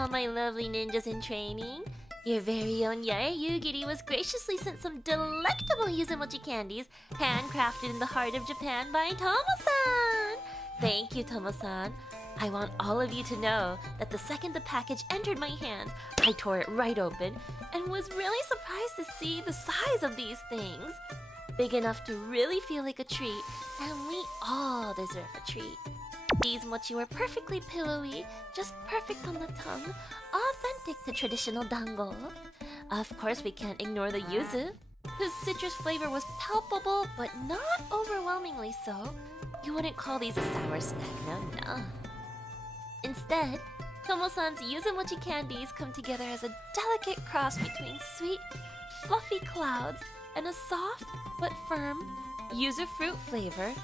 all my lovely ninjas in training. Your very own Yugiri was graciously sent some delectable yuzu mochi candies, handcrafted in the heart of Japan by Tomo-san. Thank you, Tomo-san. I want all of you to know that the second the package entered my hands, I tore it right open and was really surprised to see the size of these things. Big enough to really feel like a treat, and we all deserve a treat. These mochi were perfectly pillowy, just perfect on the tongue, authentic to traditional dango. Of course, we can't ignore the yuzu, whose citrus flavor was palpable but not overwhelmingly so. You wouldn't call these a sour snack, no. Instead, Tomo-san's yuzu mochi candies come together as a delicate cross between sweet, fluffy clouds and a soft but firm yuzu fruit flavor.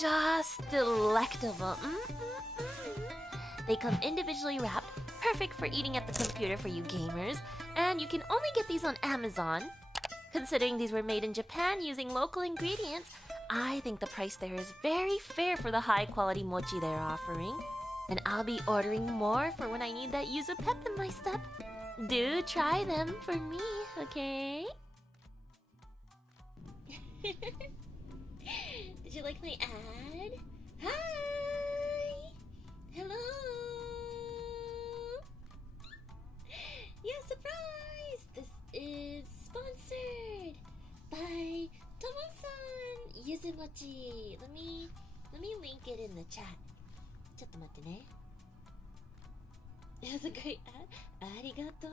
Just delectable. They come individually wrapped, perfect for eating at the computer for you gamers, and you can only get these on Amazon. Considering these were made in Japan using local ingredients, I think the price there is very fair for the high quality mochi they're offering. And I'll be ordering more for when I need that yuzu pep in my step. Do try them for me, okay? Did you like my ad? Hi! Hello! Yeah, surprise! This is sponsored by Tomo-san Yuzu Mochi. Let me link it in the chat. ちょっと待ってね。It was a great ad. ありがとう。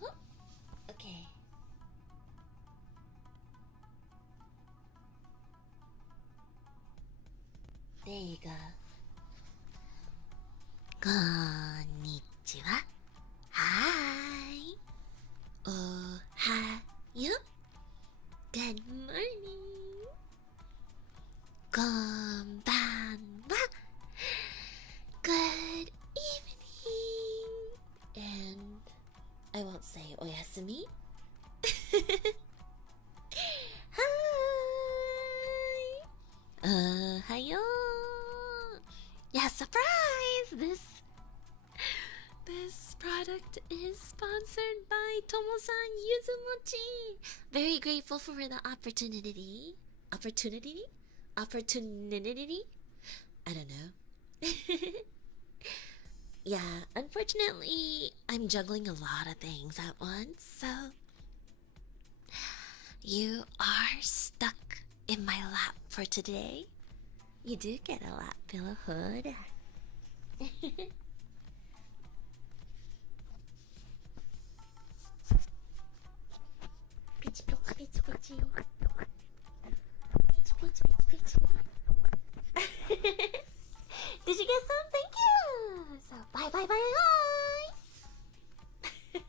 Huh? Okay. There you go. こんにちは。はーい。おはよう。Good morning. こんばんは。Good evening. And I won't say おやすみ。はーい。おはよう。Yeah, surprise! This product is sponsored by Tomo-san Yuzu Mochi. Very grateful for the opportunity. Opportunity? I don't know. Yeah, unfortunately, I'm juggling a lot of things at once, so you are stuck in my lap for today. You do get a lap pillow hood. Peachy, peachy, peachy, peachy. Did you get some? Thank you! So, bye bye bye bye!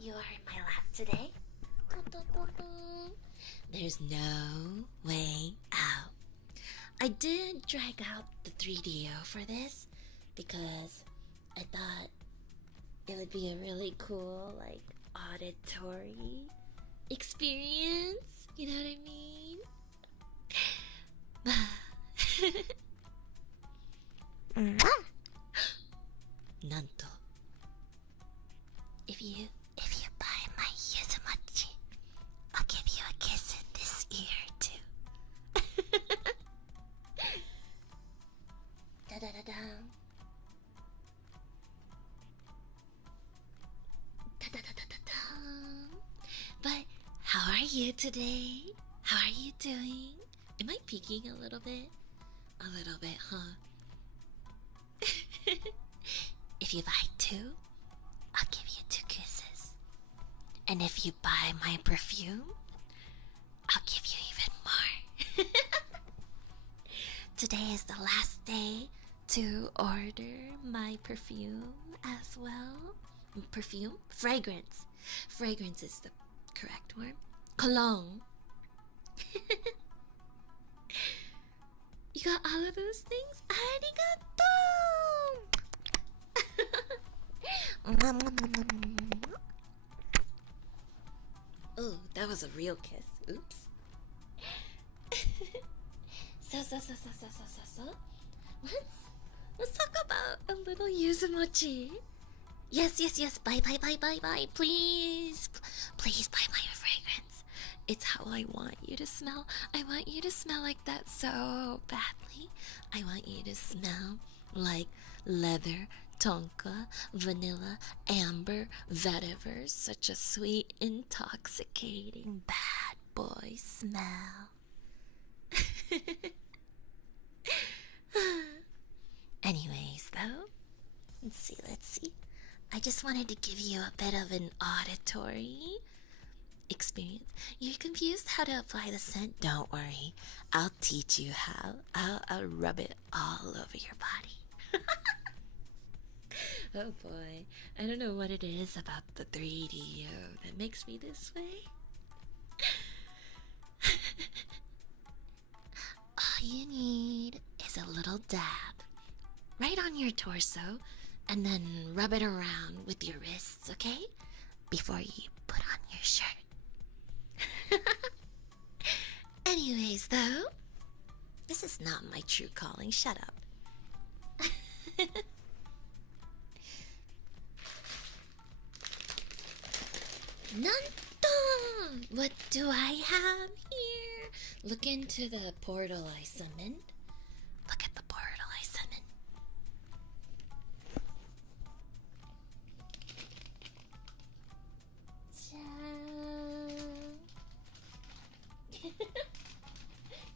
You are in my lap today. There's no way out. I did drag out the 3DO for this because I thought it would be a really cool, like, auditory experience. You know what I mean? Nanto, if you buy my yuzu mochi, I'll give you a kiss in this ear too. Da da da da. Da da da da da da. But how are you today? How are you doing? Am I peeking a little bit? A little bit, huh? If you buy 2, I'll give you 2 kisses. And if you buy my perfume, I'll give you even more. Today is the last day to order my perfume as well. Perfume? Fragrance. Fragrance is the correct word. Cologne. You got all of those things? Arigato! Oh, that was a real kiss. Oops. So. Let's talk about a little yuzu mochi. Yes, yes, yes. Buy, buy, buy, buy, buy. Please, please buy my fragrance. It's how I want you to smell. I want you to smell like that so badly. I want you to smell like leather, tonka, vanilla, amber, vetiver. Such a sweet, intoxicating bad boy smell. Anyways, though, let's see. I just wanted to give you a bit of an auditory experience. You're confused how to apply the scent? Don't worry. I'll teach you how. I'll rub it all over your body. Oh boy. I don't know what it is about the 3DO that makes me this way. All you need is a little dab right on your torso, and then rub it around with your wrists, okay? Before you put on your shirt. Anyways, though, this is not my true calling. Shut up. Nanto! What do I have here? Look into the portal I summoned. Look at the portal I summoned.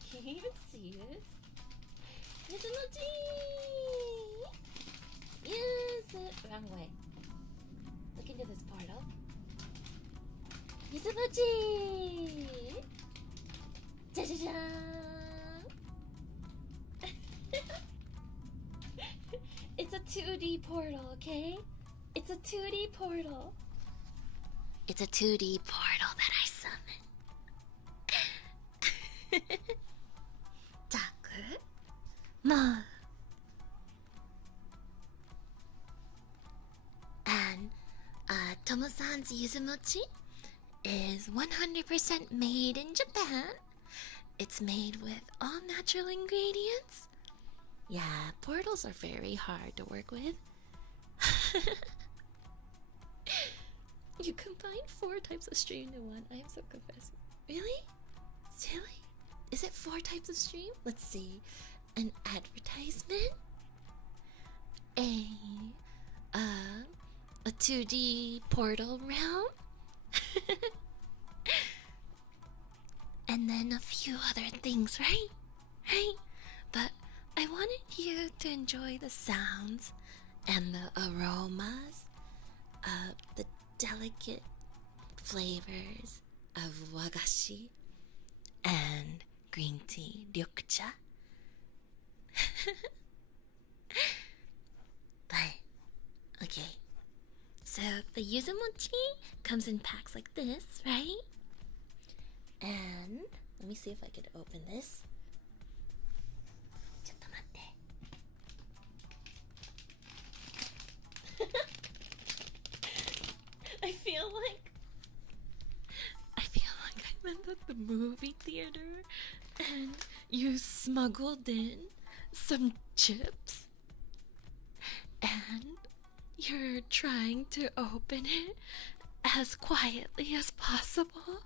Can you even see this? Yuzu mochi! Yuzu... Wrong way. Look into this portal. Yuzu mochi! Ja-ja-ja! It's a 2D portal, okay? It's a 2D portal. It's a 2D portal that I summoned. Taku, Mo. And Tomo-san's yuzu mochi is 100% made in Japan. It's made with all natural ingredients. Yeah, portals are very hard to work with. You combine 4 types of stream into one. I am so confused. Really? Really? Is it 4 types of stream? Let's see. An advertisement, a 2D portal realm, and then a few other things, right? Right? But I wanted you to enjoy the sounds and the aromas of the delicate flavors of wagashi and green tea, ryokcha. But, okay. So the yuzu mochi comes in packs like this, right? And let me see if I could open this. I feel like I'm at the movie theater and you smuggled in some chips and you're trying to open it as quietly as possible.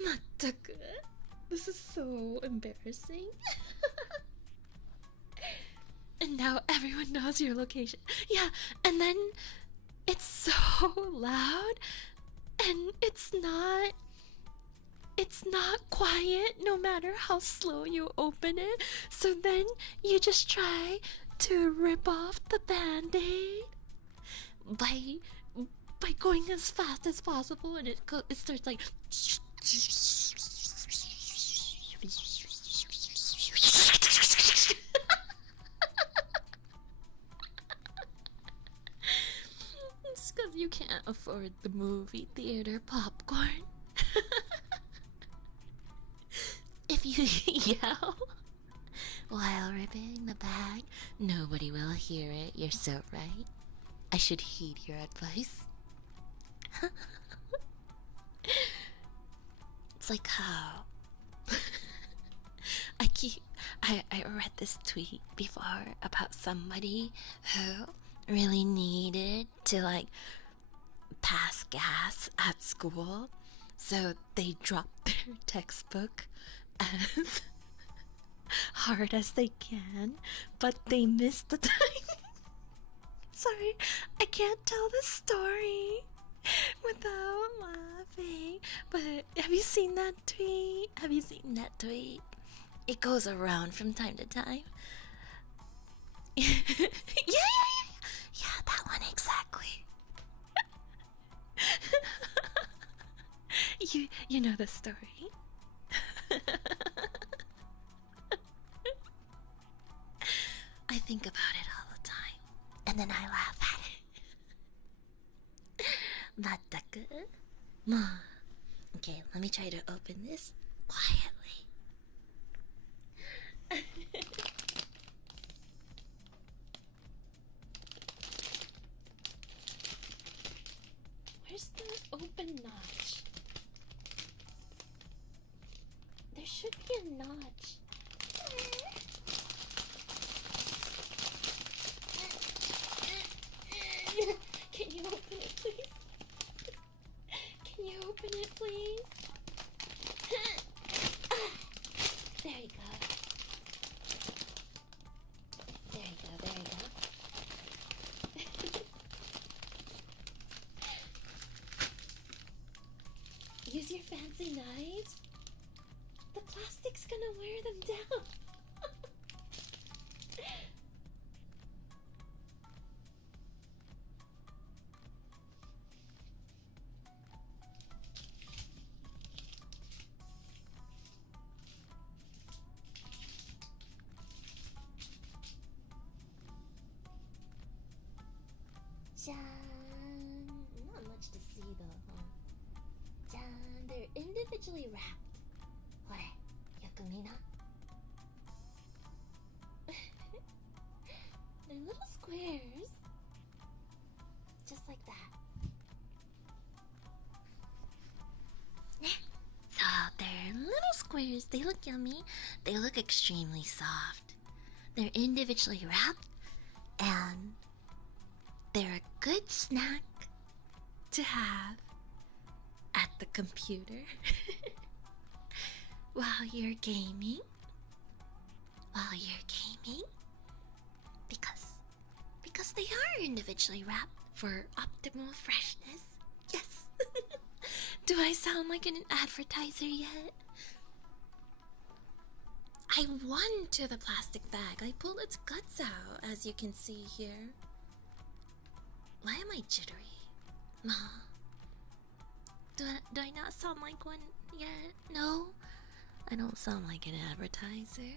Mataku. This is so embarrassing. And now everyone knows your location. Yeah, and then it's so loud and it's not quiet no matter how slow you open it. So then you just try to rip off the band-aid by going as fast as possible, and it starts like it's because you can't afford the movie theater popcorn. If you yell while ripping the bag, nobody will hear it. You're so right. I should heed your advice. It's like how I read this tweet before about somebody who really needed to like pass gas at school, so they dropped their textbook as hard as they can, but they missed the time. Sorry, I can't tell the story without laughing. But have you seen that tweet? Have you seen that tweet? It goes around from time to time. Yeah, that one exactly. You know the story. I think about it all the time, and then I laugh at it. Mataku. Ma. Okay, let me try to open this quietly. Where's the open notch? There should be a notch. Can you open it, please? Can you open it, please? There you go. There you go, there you go. Use your fancy knives? The plastic's gonna wear them down. Jan! Not much to see though, huh? Jan, they're individually wrapped. Hore, yakumina. They're little squares. Just like that. So they're little squares. They look yummy. They look extremely soft. They're individually wrapped, and they're a good snack to have at the computer while you're gaming. Because they are individually wrapped for optimal freshness. Yes. Do I sound like an advertiser yet? I won to the plastic bag. I pulled its guts out, as you can see here. Why am I jittery? Do I not sound like one yet? No? I don't sound like an advertiser.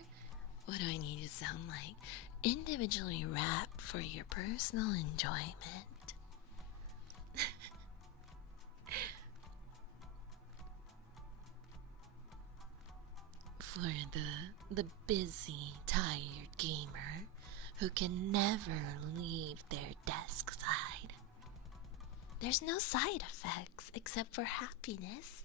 What do I need to sound like? Individually wrapped for your personal enjoyment. For the busy, tired gamer who can never leave their desk side. There's no side effects except for happiness.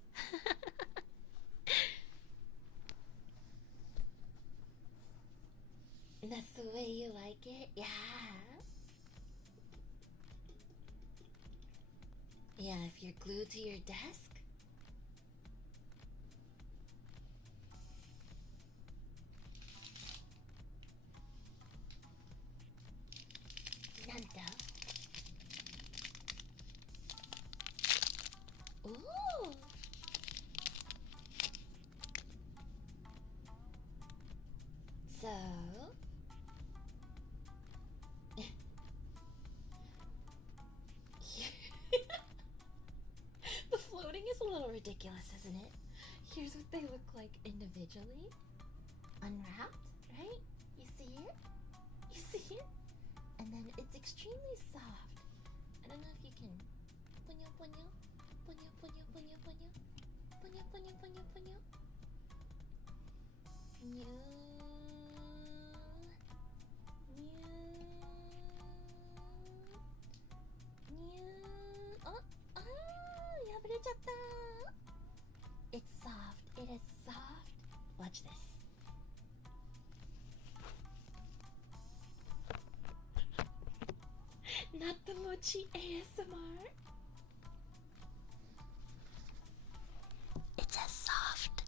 That's the way you like it? Yeah. Yeah, if you're glued to your desk. Nanda. Ooh. So the floating is a little ridiculous, isn't it? Here's what they look like individually. Unwrapped, right? You see it? You see it? And then it's extremely soft. I don't know if you can punyo punyo punyo punyo punyo punyo punyo punyo punyo punyo new oh 破れちゃった. It's soft Watch this. Not the mochi ASMR. It's as soft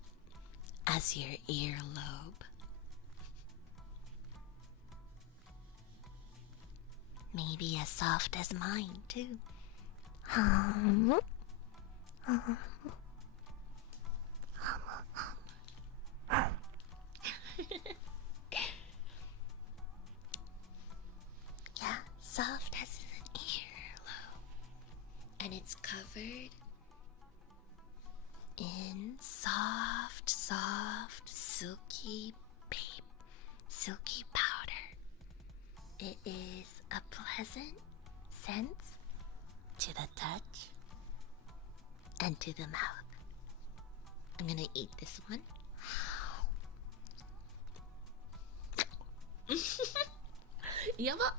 as your earlobe. Maybe as soft as mine, too. Yeah, soft as an earlobe. And it's covered in soft, silky powder. It is a pleasant sense to the touch and to the mouth. I'm gonna eat this one. Yaba.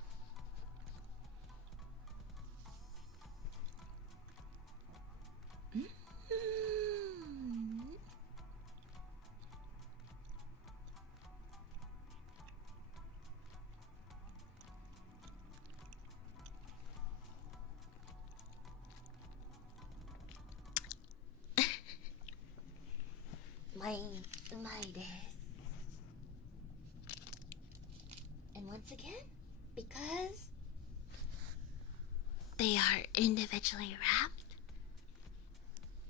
My days. And once again, because they are individually wrapped,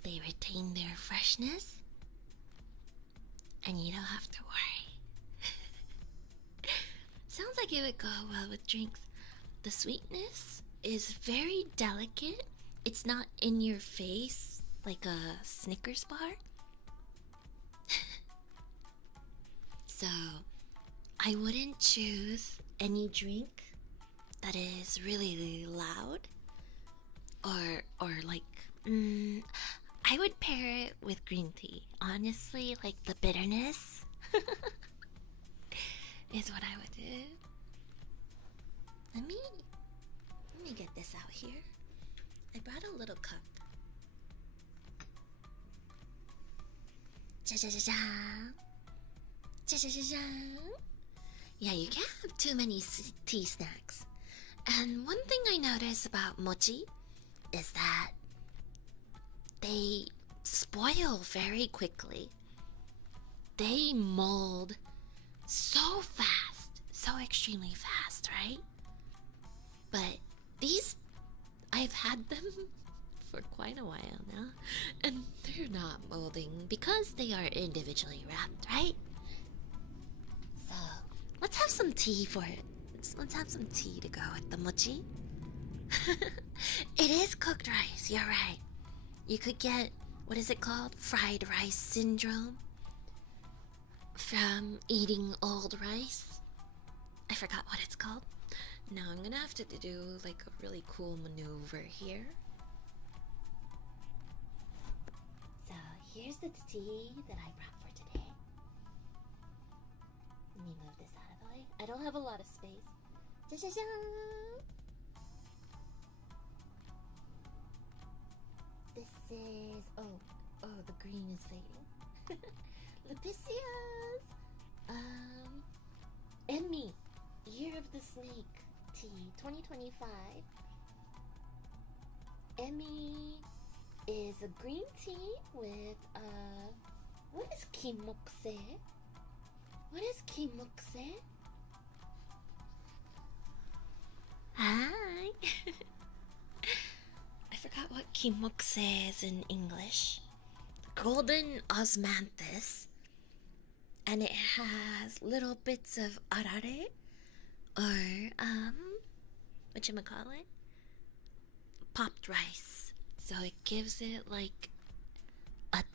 they retain their freshness, and you don't have to worry. Sounds like it would go well with drinks. The sweetness is very delicate. It's not in your face like a Snickers bar. So, I wouldn't choose any drink that is really loud or like I would pair it with green tea. Honestly, like the bitterness is what I would do. Let me get this out here. I brought a little cup. Ja-ja-ja-ja. Yeah, you can't have too many tea snacks. And one thing I notice about mochi is that they spoil very quickly. They mold so fast, so extremely fast, right? But these, I've had them for quite a while now, and they're not molding because they are individually wrapped, right? So, let's have some tea for it. Let's have some tea to go with the mochi. It is cooked rice, you're right. You could get, what is it called? Fried rice syndrome from eating old rice. I forgot what it's called. Now I'm gonna have to do like a really cool maneuver here. So here's the tea that I brought for today. Let me move this out of the way. I don't have a lot of space. Ja-ja-ja! This is... oh, the green is fading. Lepicias! Emmy, Year of the Snake tea, 2025. Emmy is a green tea with, what is kimokse? What is kimokse? Hi! I forgot what kimokse is in English. Golden osmanthus. And it has little bits of arare, or, whatchamacallit? Popped rice. So it gives it like a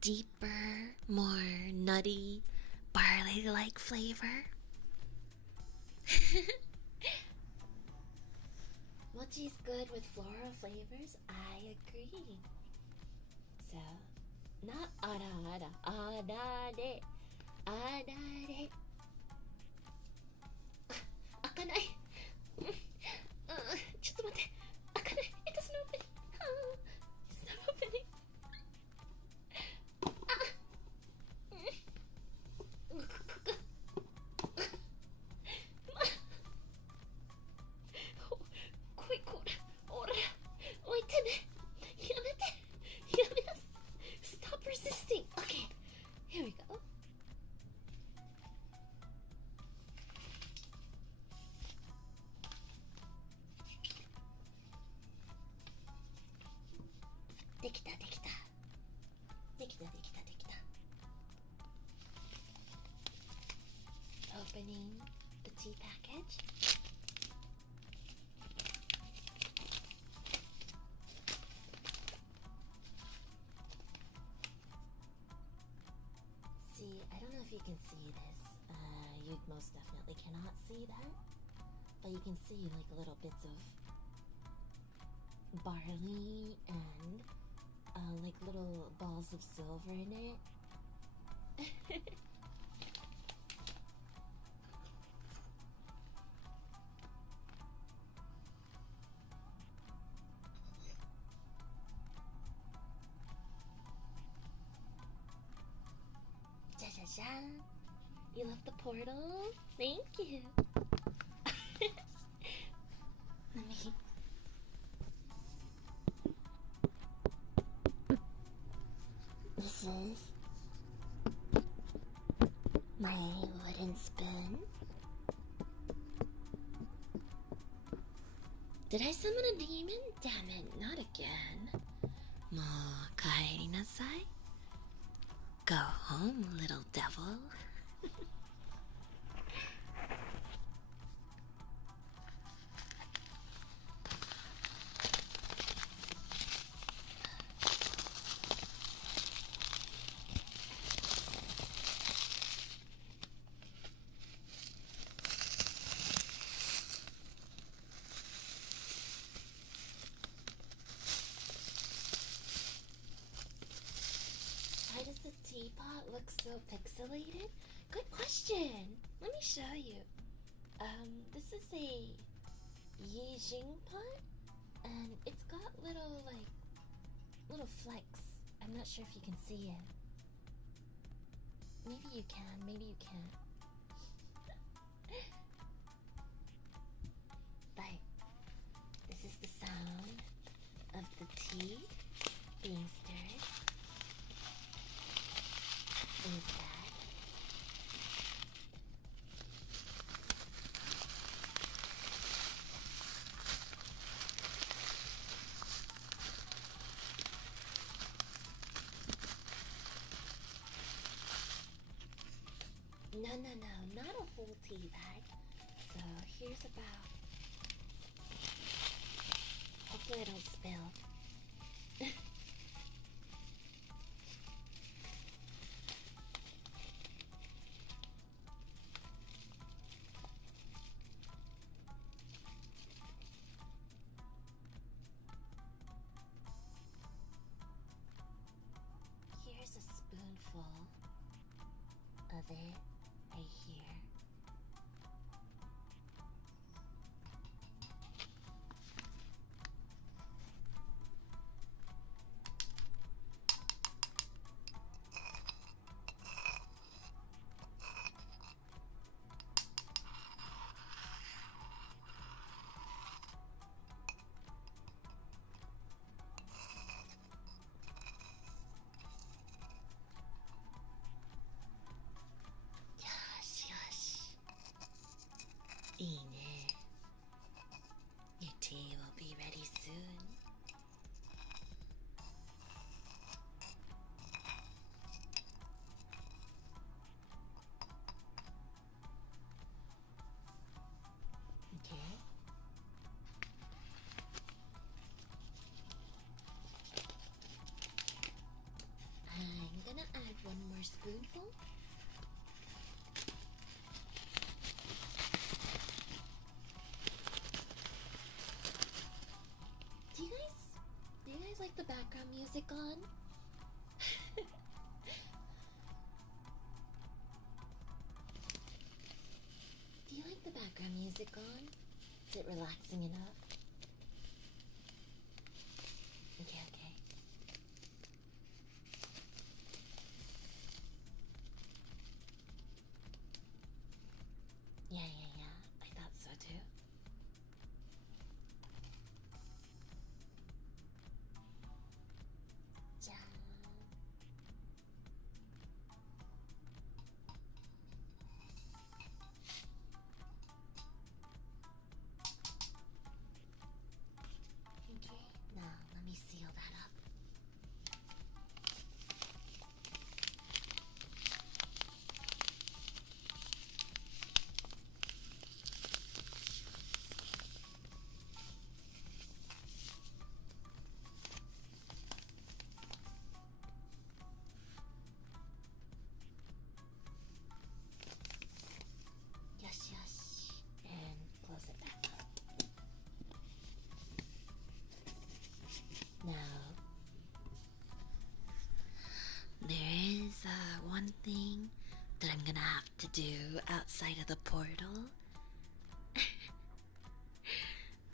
deeper, more nutty, barley-like flavor. Mochi's good with floral flavors, I agree. So, not ara, adare, adare. Akanai. ちょっと待って。Akanai. It doesn't open. It's not opening. mochi package. See, I don't know if you can see this. You most definitely cannot see that. But you can see like little bits of barley and like little balls of silver in it. You love the portal? Thank you. Let me. This is my wooden spoon. Did I summon a demon? Damn it, not again. Mo kaeri nasai. Go home, little devil. Why does the teapot look so pixelated? Good question. Let me show you. This is a Yijing pot, and it's got little flecks. I'm not sure if you can see it. Maybe you can, maybe you can't. But this is the sound of the tea being stirred. With that. No, not a whole tea bag. So here's about. Hopefully I don't spill. Here's a spoonful of it right here. Ine, your tea will be ready soon. Okay. I'm gonna add one more spoonful. Do you guys like the background music on? Do you like the background music on? Is it relaxing enough? Okay. Yeah. I thought so too. to do outside of the portal.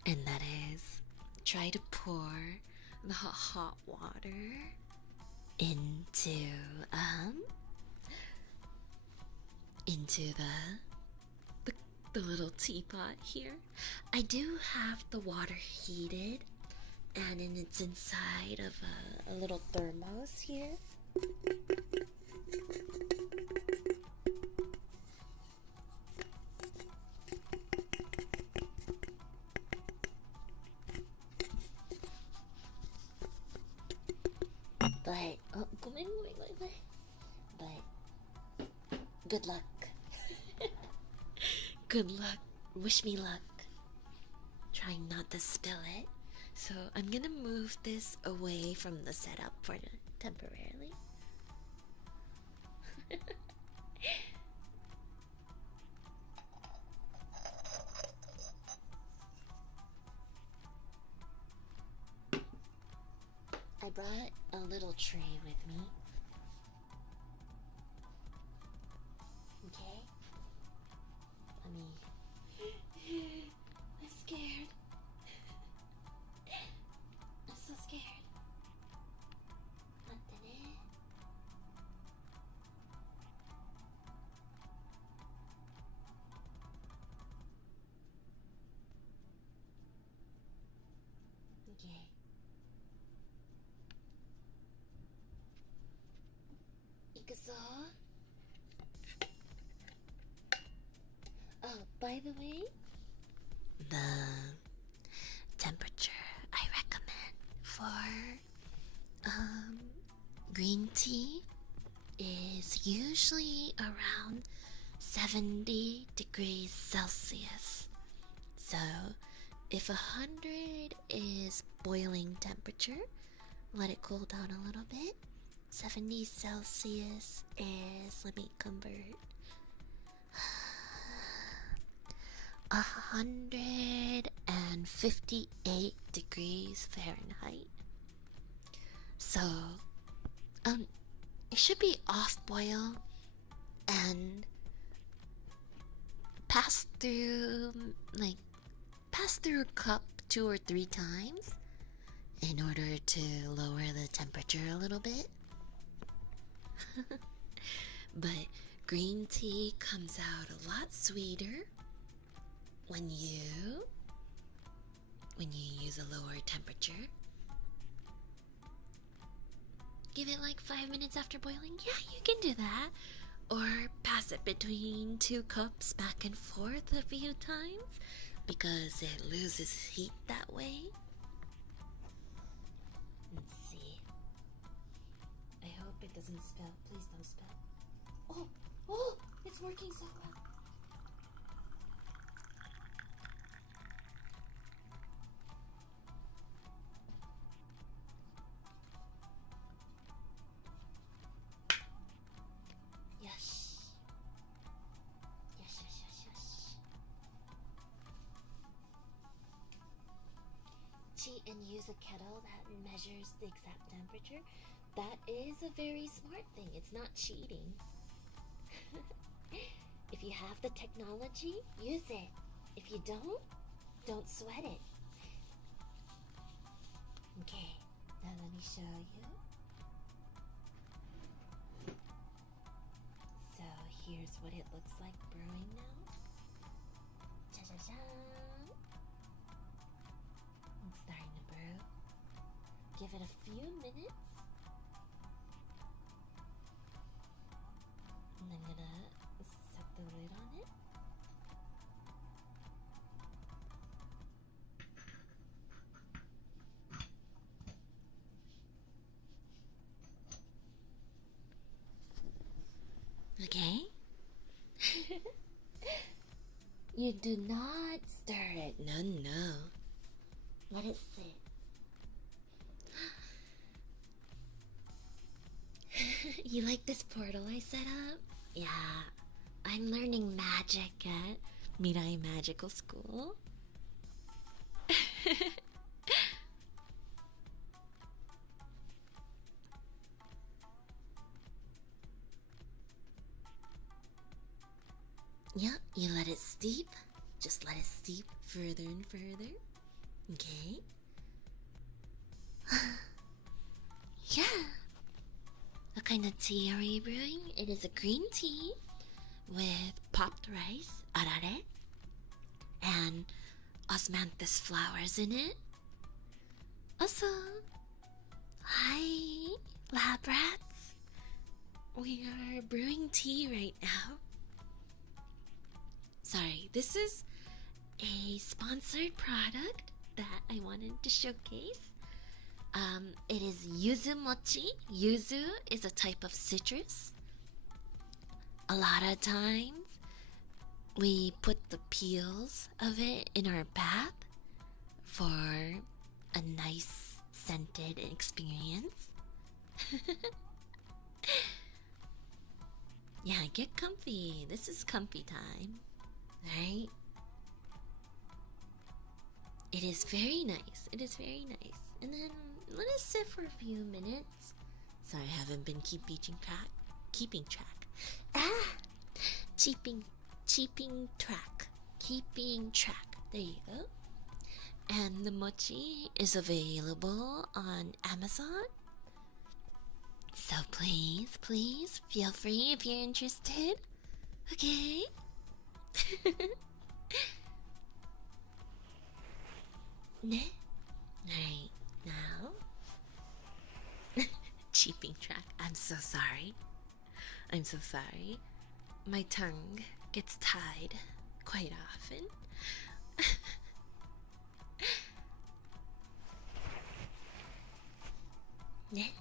And that is try to pour the hot water into the little teapot here. I do have the water heated, and then it's inside of a little thermos here. But but good luck. Good luck. Wish me luck. Trying not to spill it. So I'm gonna move this away from the setup for temporarily. I brought a little tray with me. Okay? Let me. I'm scared. I'm so scared. Okay. Oh, by the way, the temperature I recommend for green tea is usually around 70 degrees Celsius. So if 100 is boiling temperature, let it cool down a little bit. 70 Celsius is, let me convert, 158 degrees Fahrenheit. So, it should be off boil and pass through a cup 2 or 3 times in order to lower the temperature a little bit. But green tea comes out a lot sweeter when you use a lower temperature. Give it like 5 minutes after boiling. Yeah, you can do that. Or pass it between 2 cups back and forth a few times because it loses heat that way. Let's see. I hope it doesn't spill. Please don't spill. Oh, it's working so well. Yes. Cheat and use a kettle that measures the exact temperature. That is a very smart thing. It's not cheating. If you have the technology, use it. If you don't sweat it. Okay, now let me show you. So here's what it looks like brewing now. Cha-cha-cha. It's starting to brew. Give it a few minutes. And I'm gonna set the lid on it. Okay. You do not stir it. No. Let it sit. You like this portal I set up? Yeah. I'm learning magic at Mirai Magical School. steep. Just let it steep further and further. Okay? Yeah. What kind of tea are you brewing? It is a green tea with popped rice, arare, and osmanthus flowers in it. Also, hi, lab rats. We are brewing tea right now. Sorry, this is a sponsored product that I wanted to showcase. It is yuzu mochi. Yuzu is a type of citrus. A lot of times, we put the peels of it in our bath for a nice scented experience. Yeah, get comfy. This is comfy time, right? It is very nice. It is very nice. And then let us sit for a few minutes. Sorry, I haven't been keeping track. Keeping track. There you go. And the mochi is available on Amazon. So please feel free if you're interested. Okay? Ne? Alright, now. Keeping track. I'm so sorry. My tongue gets tied quite often. Ne?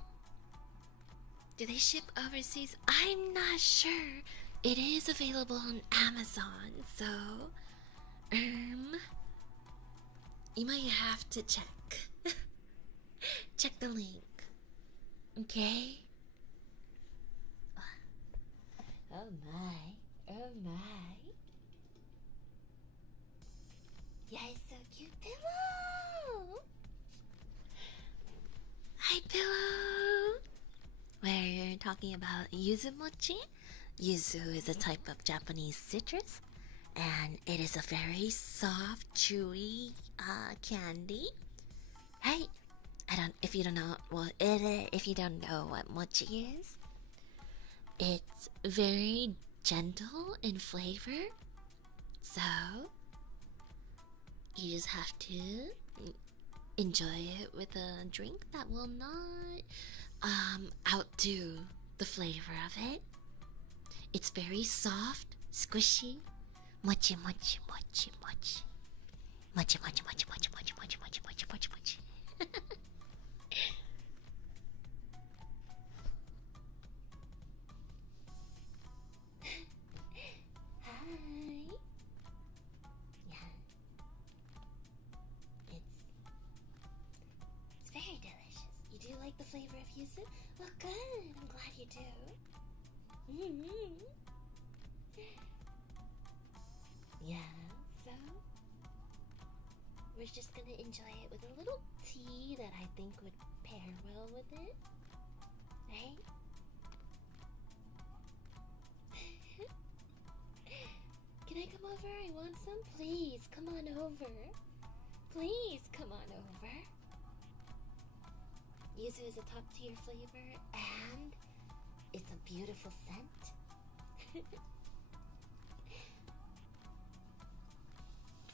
Do they ship overseas? I'm not sure. It is available on Amazon, so you might have to check. Check the link. Okay? Oh my. Yeah, it's so cute. Pillow! Hi, Pillow! We're talking about yuzu mochi. Yuzu is a type of Japanese citrus, and it is a very soft, chewy candy. Right? If you don't know what mochi is, it's very gentle in flavor. So you just have to enjoy it with a drink that will not outdo the flavor of it. It's very soft, squishy. Mochi. Hi. Yeah. It's very delicious. You do like the flavor of yuzu? Well, good. I'm glad you do. Yeah, so we're just gonna enjoy it with a little tea that I think would pair well with it, right? Can I come over? I want some. Please, come on over. Please, come on over. Yuzu is a top tier flavor and it's a beautiful scent.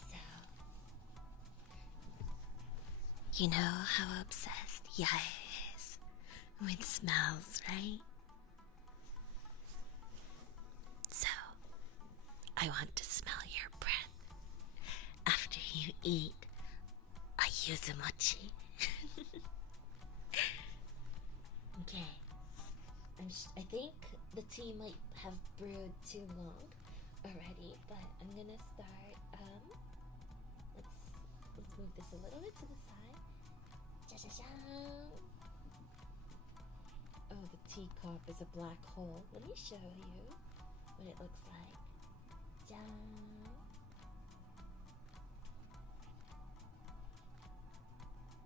So, you know how obsessed Yaya is with smells, right? So, I want to smell your breath after you eat a yuzu mochi. Okay. I think the tea might have brewed too long already, but I'm gonna start. Let's move this a little bit to the side. Oh, the teacup is a black hole. Let me show you what it looks like.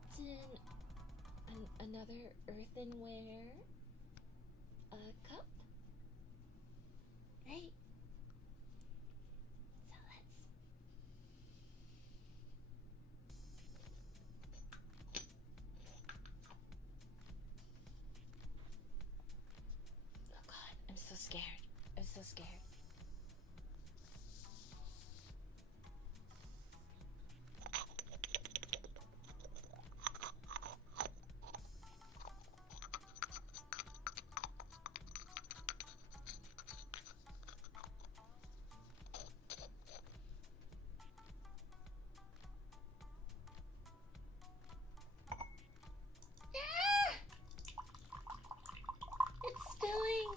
It's in another earthenware cup, right? So let's scared. It's spilling.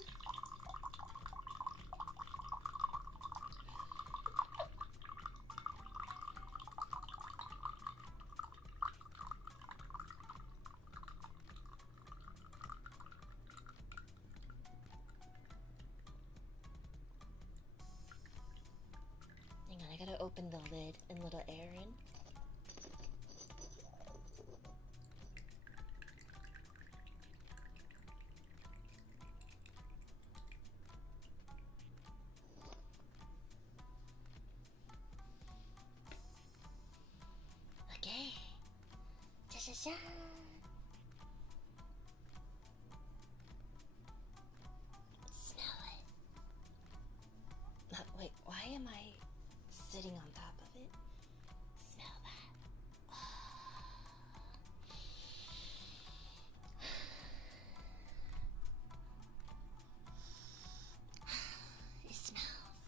Hang on, I gotta open the lid and let the air in. Okay. Cha-cha-cha. Smell it. Wait, why am I sitting on top of it? Smell that. It smells.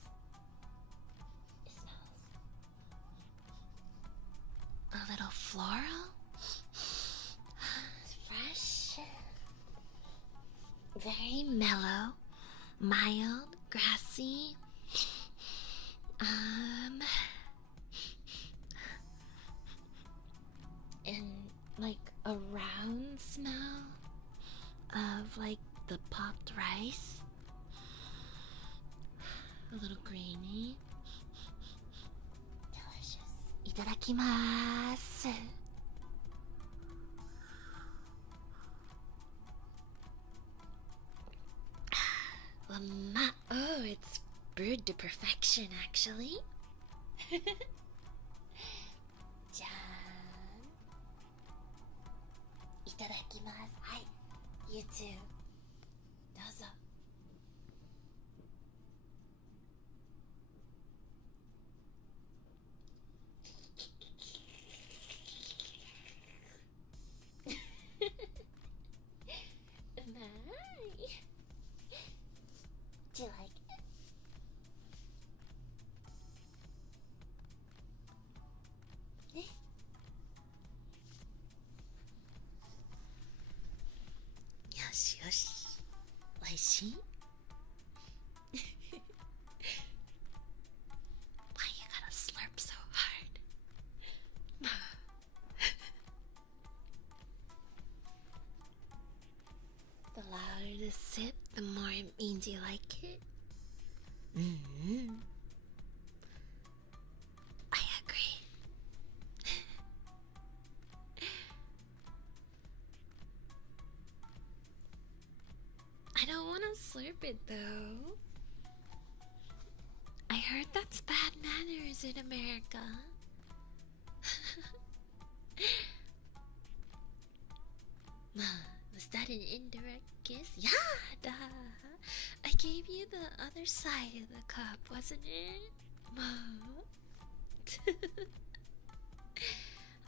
It smells a little floral. Fresh. Very mellow. Mild. Grassy. And like a round smell of like the popped rice. A little grainy. Delicious. Itadakimasu. Oh, it's brewed to perfection, actually. Jan. Itadakimasu. Hi. You too. Dozo. Nice. Do you like it? Yoshi, yoshi. Oishii? Why you gotta slurp so hard? The louder the sip, the more it means you like it. I agree. I don't want to slurp it though. I heard that's bad manners in America. Was that an indirect kiss? Yeah, duh. I gave you the other side of the cup, wasn't it?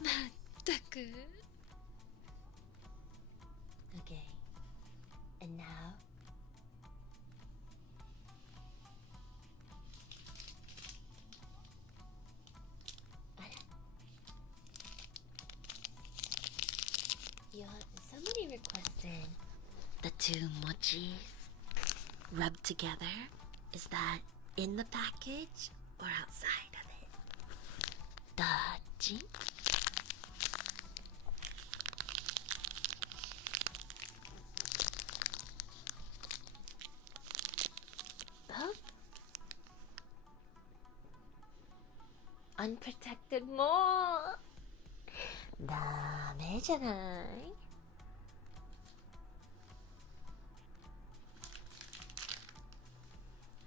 Mataku. Okay. And now? Somebody requested the two mochis rubbed together. Is that in the package or outside of it? Dachi? Oh? Unprotected more! ダメじゃない?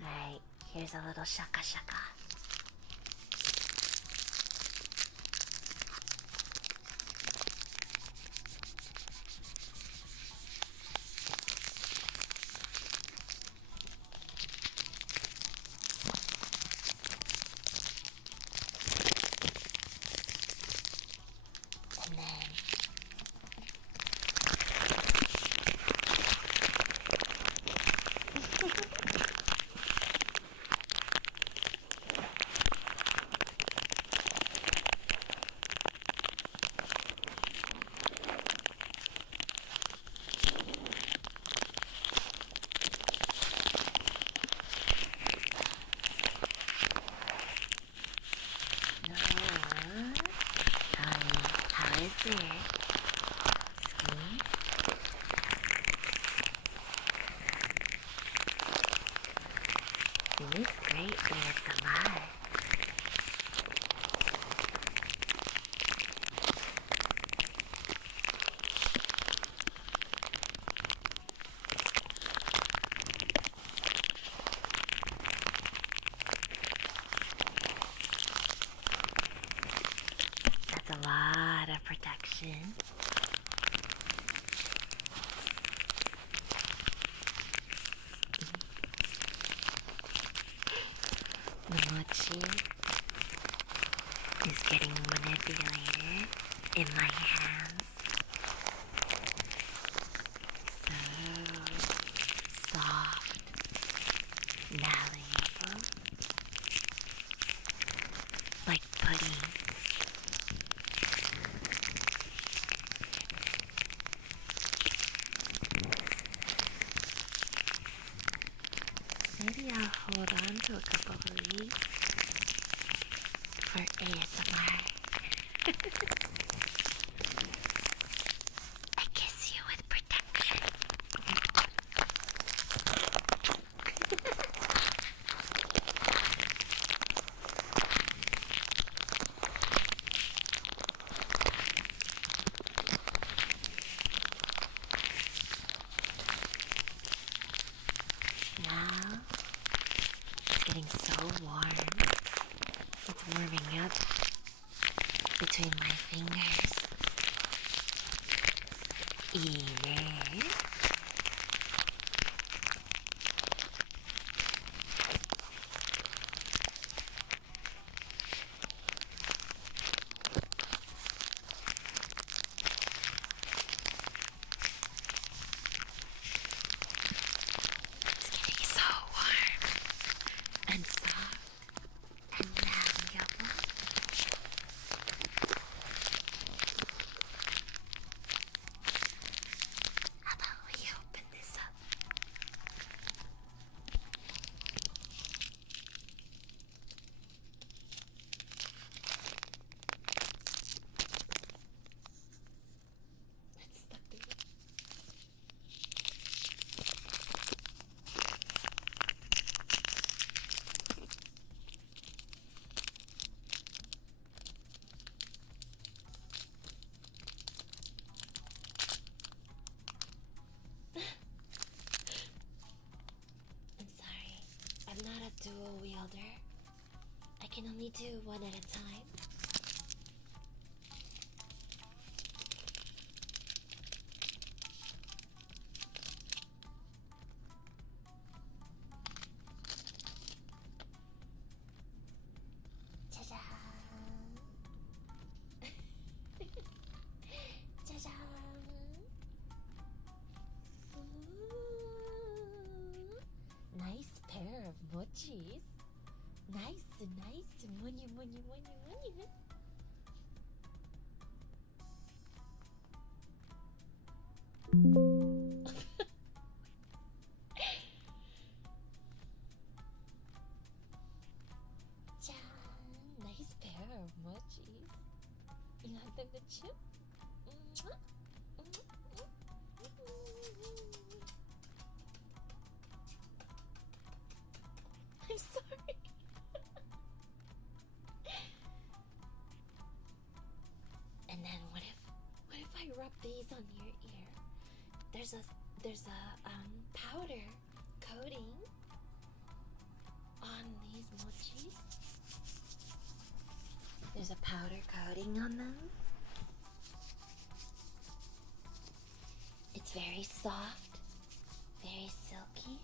Alright, here's a little shaka shaka. motion. The mochi is getting manipulated in my hands. So soft, malleable, like pudding. Maybe I'll hold on to a couple of these for ASMR. I kiss you with protection. Now it's getting so warm. It's warming up between my fingers. Eat it. It's getting so warm and soft and malleable. How about we open this up? It's stuck to me. I'm sorry. I'm not a dual wielder. I can only do one at a time. Cha-cha! Cha-cha! Ooh. Nice pair of mochis. Nice. Money. Nice pair of mochis. You want them to chip? I'm sorry. And then what if I rub these on your ear? There's a powder coating on these mochis. There's a powder coating on them. It's very soft, very silky.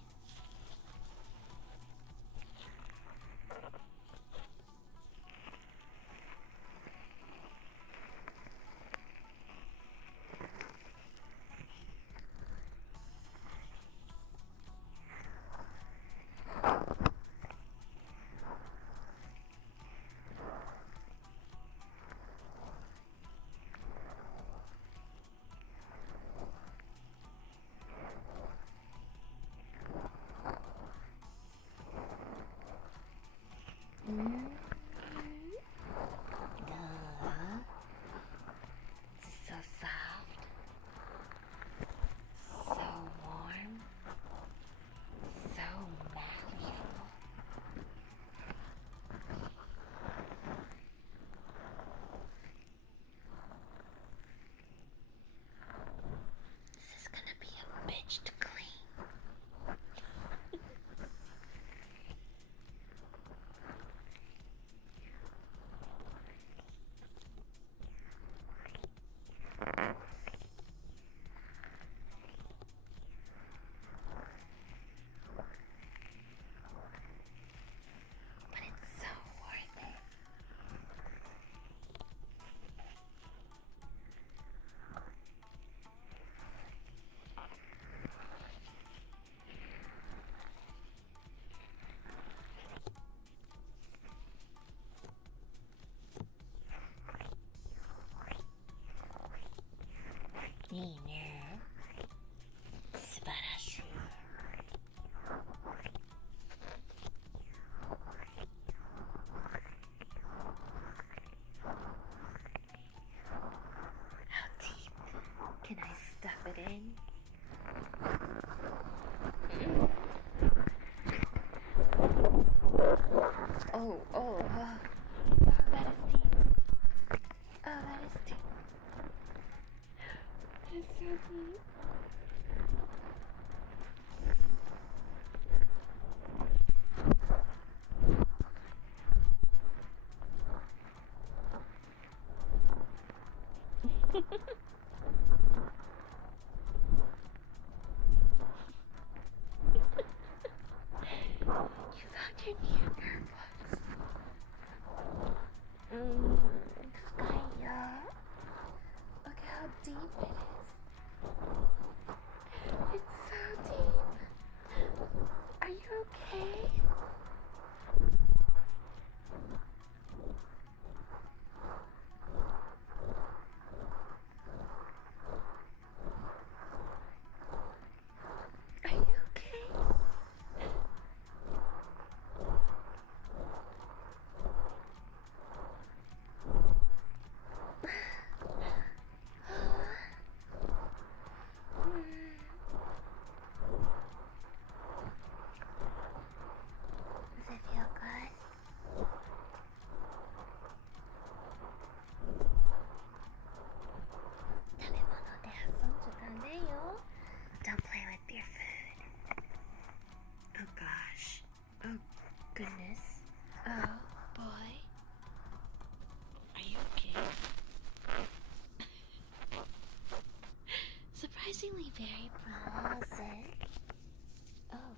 いいね。素晴らしい。How deep can I stuff it in? Oh, that is deep. Oh, that is deep. That is so deep. You found your new earbuds. Skya. Look how deep it is. It's so deep. Are you okay? Are you okay? Does it feel good? Don't play with your food. Oh gosh. Oh goodness. Oh boy. Are you okay? Surprisingly very plastic. Oh.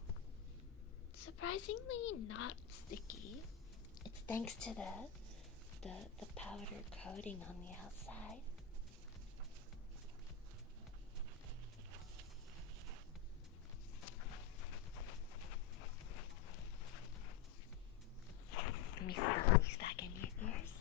Surprisingly not sticky. It's thanks to the powder coating on the outside. Let me stuff these back in your ears.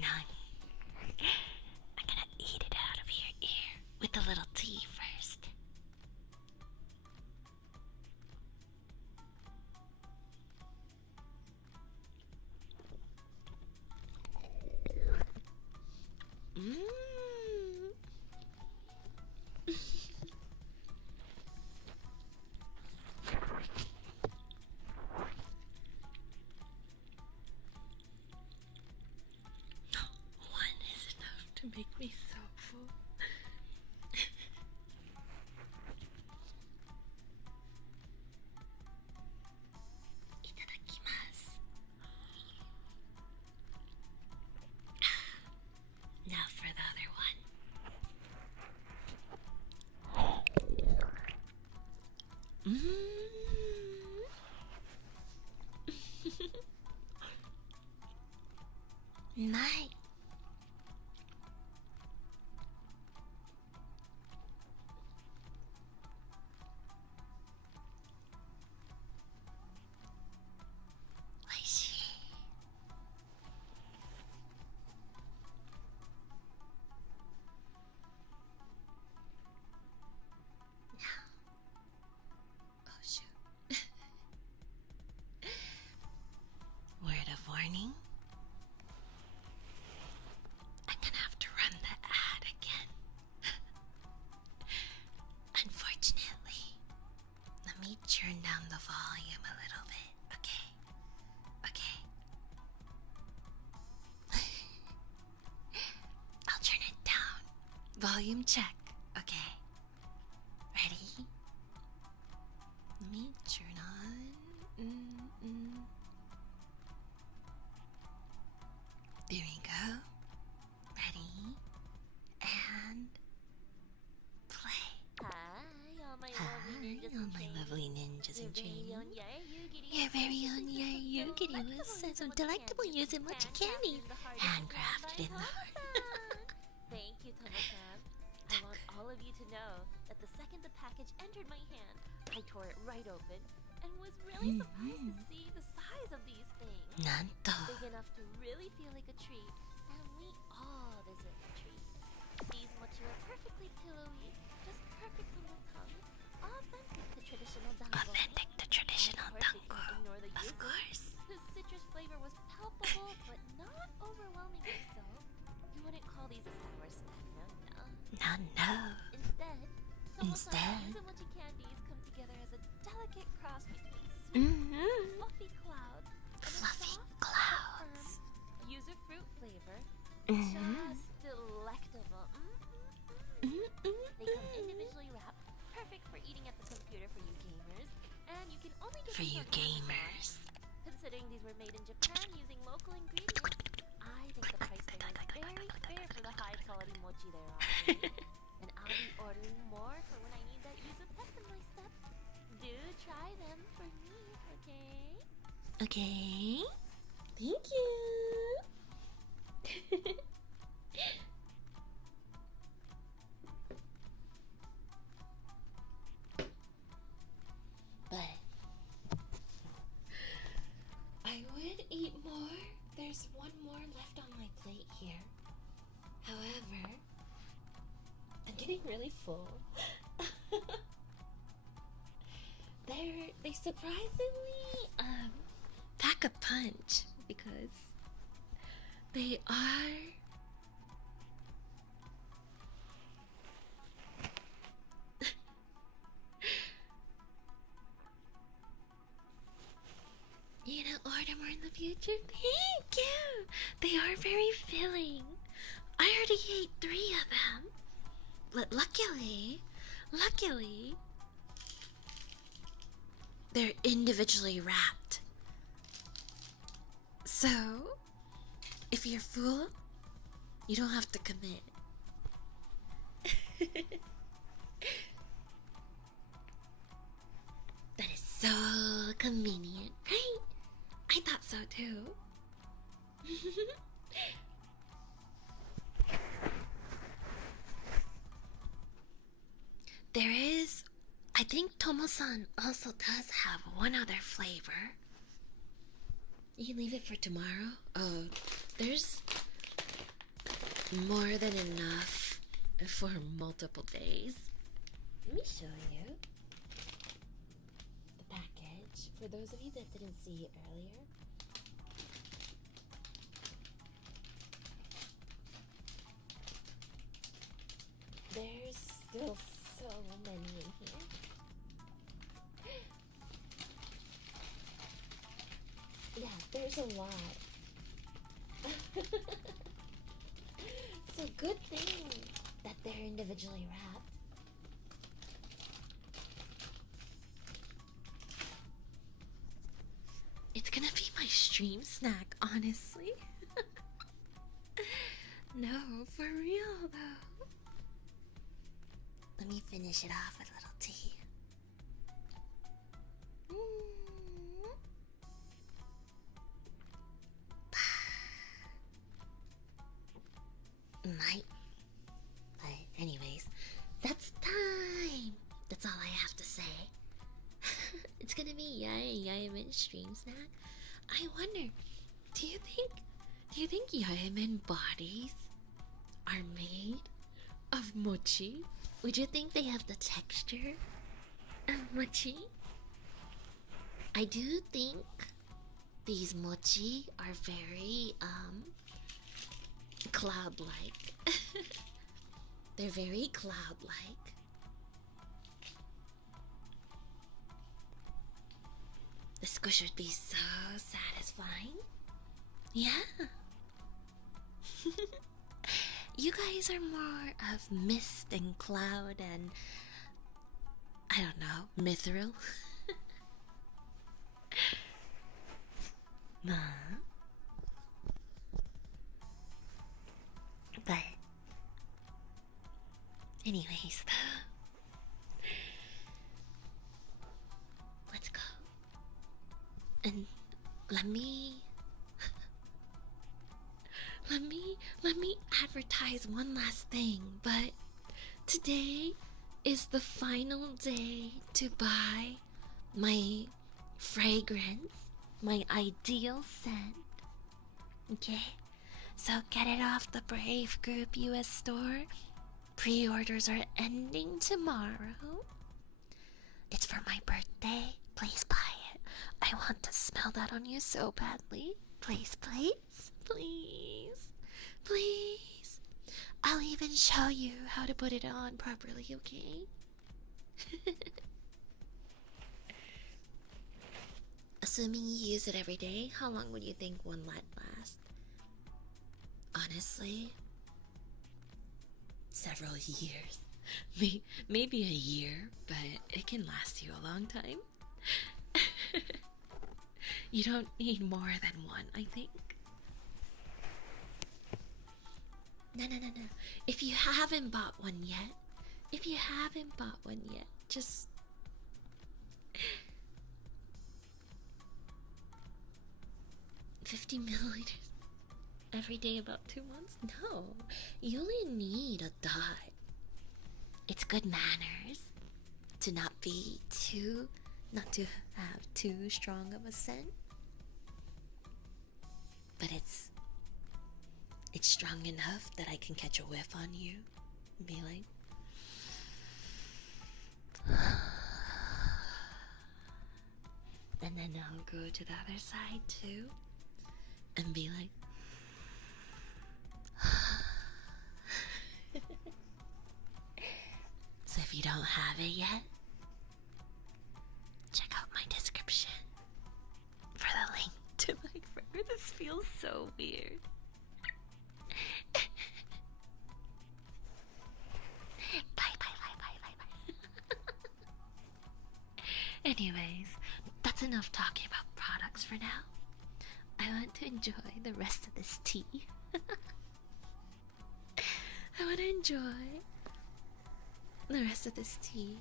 Nani, I'm gonna eat it out of your ear with a little tea first. One is enough to make me so full. Itadakimasu. Now for the other one. Nice. Oh shoot. Word of warning. I'm gonna have to run the ad again. Unfortunately. Let me turn down the volume a little bit, okay? Okay. I'll turn it down. Volume check, okay? Ready? Let me turn on. There we go. Ready? And play. Hi, all my Hi, all my lovely ninjas in training. Your very own Yugiri was so delectable using mochi candy, handcrafted in the heart. Thank you, Tomo-san. I want all of you to know that the second the package entered my hand, I tore it right open and was really surprised to see the size of these things. なんと Big enough to really feel like a treat, and we all deserve a treat. These mochi are perfectly pillowy, just perfect on the tongue, authentic to traditional dango. authentic to traditional Of course, we dango. can't ignore the Of yuzu. course. The citrus flavor was palpable, but not overwhelmingly so. You wouldn't call these a sour snack, no. No, no. Instead, Instead. yuzu mochi candies come together as a delicate cross between sweet, fluffy clouds and Fluffy a soft, clouds. firm yuzu fruit flavor. Mm-hmm. Just delectable. They come individually wrapped, perfect for eating at the computer for you gamers, and you can only get For these you on Amazon. gamers. Considering these were made in Japan using local ingredients, I think the price there is very fair for the high quality mochi they're offering. And I'll be ordering more for when I need that yuzu pep in my step. Do try them for me, okay? Okay. Thank you. But I would eat more. There's one more left on my plate here. However, I'm getting really full. They surprisingly pack a punch because they are you know, order more in the future. Thank you. They are very filling. I already ate 3 of them. But luckily, they're individually wrapped. So, if you're full, you don't have to commit. That is so convenient, right? I thought so too. There is, I think Tomo-san also does have one other flavor. You can leave it for tomorrow. Oh, there's more than enough for multiple days. Let me show you the package for those of you that didn't see it earlier. There's still so many in here. Yeah, there's a lot. So good thing that they're individually wrapped. It's gonna be my stream snack, honestly. No, for real though. Let me finish it off with a little tea. Night. But anyways, that's time. That's all I have to say. It's gonna be Yayaman stream snack. I wonder, do you think Yayaman bodies are made of mochi? Would you think they have the texture of mochi? I do think these mochi are very cloud-like. They're very cloud-like. The squish would be so satisfying. Yeah. You guys are more of mist and cloud and I don't know, mithril. But anyways, let's go. And let me advertise one last thing, but today is the final day to buy my fragrance, my ideal scent. Okay? So get it off the Brave Group US store. Pre-orders are ending tomorrow. It's for my birthday. Please buy it. I want to smell that on you so badly. Please, please, please, please. I'll even show you how to put it on properly, okay? Assuming you use it every day, how long would you think one might last? Honestly, several years. Maybe a year, but it can last you a long time. You don't need more than one, I think. No. If you haven't bought one yet, just 50 milliliters every day about 2 months? No, you only need a dot. It's good manners to not to have too strong of a scent. But it's strong enough that I can catch a whiff on you and be like, and then I'll go to the other side too and be like, so if you don't have it yet, check out my description for the link to my fragrance. This feels so weird. Bye. Anyways, that's enough talking about products for now. I want to enjoy the rest of this tea. I want to enjoy the rest of this tea.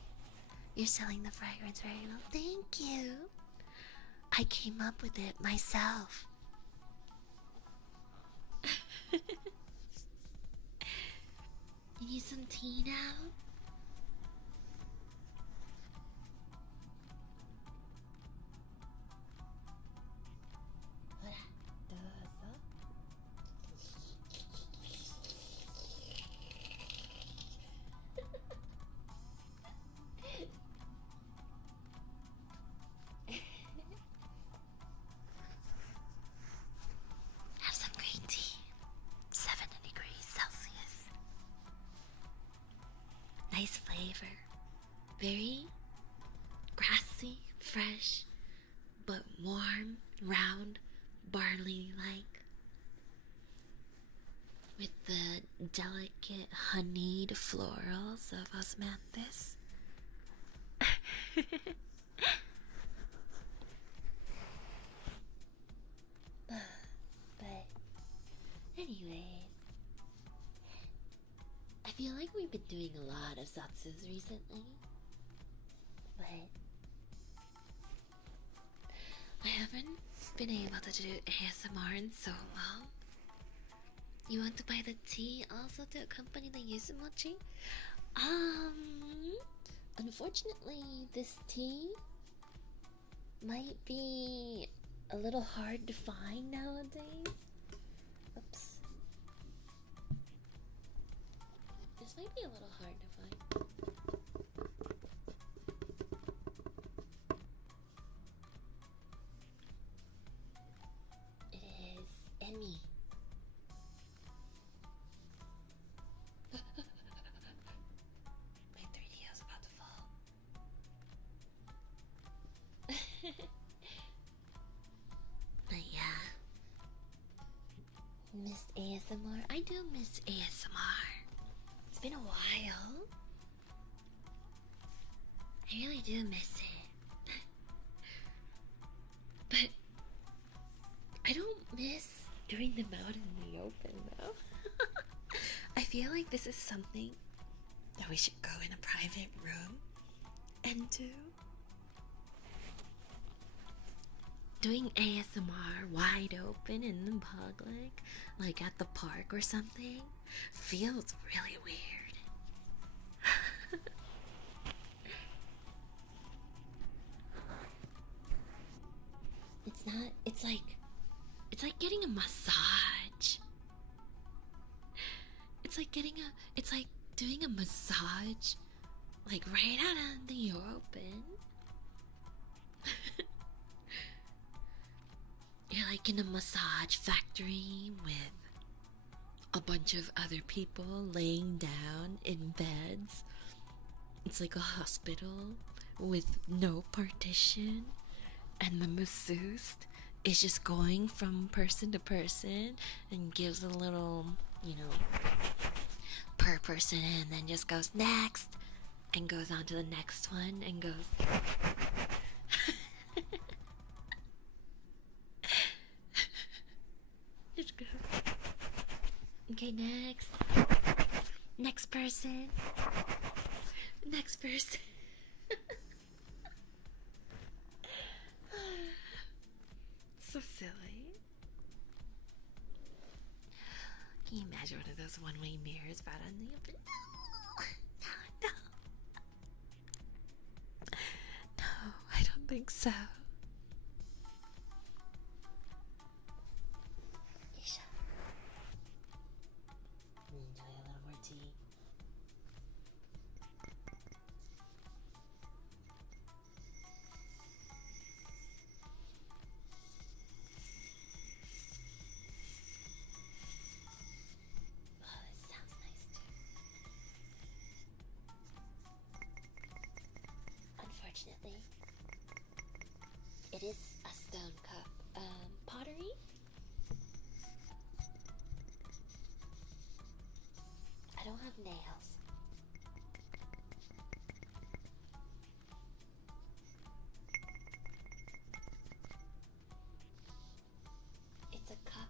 You're selling the fragrance very well. Thank you. I came up with it myself. You need some tea now? Have some green tea. 7 degrees Celsius. Nice flavor. Very grassy, fresh, but warm, round, barley-like. With the delicate honeyed florals of osmanthus. But anyways, I feel like we've been doing a lot of satsus recently, but I haven't been able to do ASMR in so long. You want to buy the tea also to accompany the yuzu mochi? Unfortunately, this tea might be a little hard to find nowadays. Oops. This might be a little hard to find. It is Emmy. My 3DO is about to fall. But yeah, miss ASMR. I do miss ASMR. It's been a while. I really do miss it. But I don't miss doing them out in the open though. I feel like this is something that we should go in a private room and do. Doing ASMR wide open in the public, like at the park or something, feels really weird. getting a massage. It's like it's like doing a massage, like right out in the open. You're like in a massage factory with a bunch of other people laying down in beds. It's like a hospital with no partition, and the masseuse is just going from person to person and gives a little, you know, per person, and then just goes next and goes on to the next one and goes. Just go. Okay, next. Next person. Next person. So silly. Can you imagine one of those one-way mirrors brought on the open? No. No, I don't think so. Enjoy a little more tea. Oh, this sounds nice too. Unfortunately, it is a stone cup. Pottery? I don't have nails. It's a cup.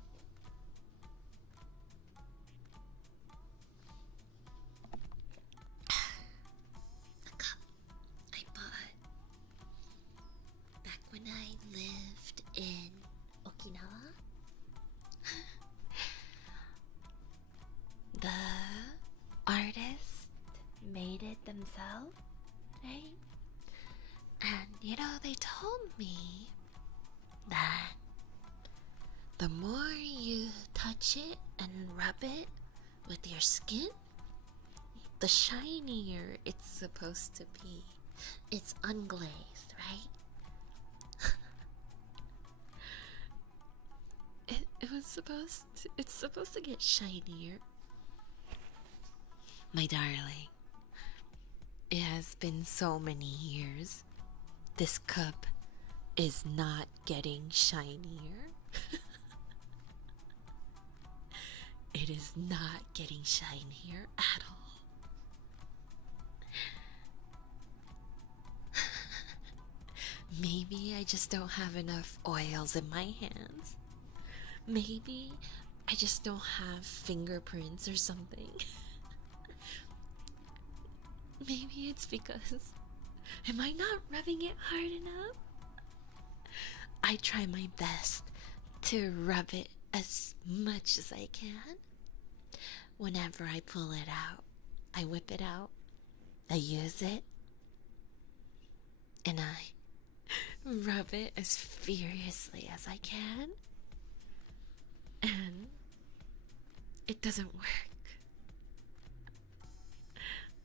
A cup I bought back when I lived in Okinawa. The artist made it themselves, right? And you know, they told me that the more you touch it and rub it with your skin, the shinier it's supposed to be. It's unglazed, right? It's supposed to get shinier. My darling, it has been so many years. This cup is not getting shinier. It is not getting shinier at all. Maybe I just don't have enough oils in my hands. Maybe I just don't have fingerprints or something. Maybe it's because, am I not rubbing it hard enough? I try my best to rub it as much as I can. Whenever I pull it out, I whip it out, I use it, and I rub it as furiously as I can. And it doesn't work.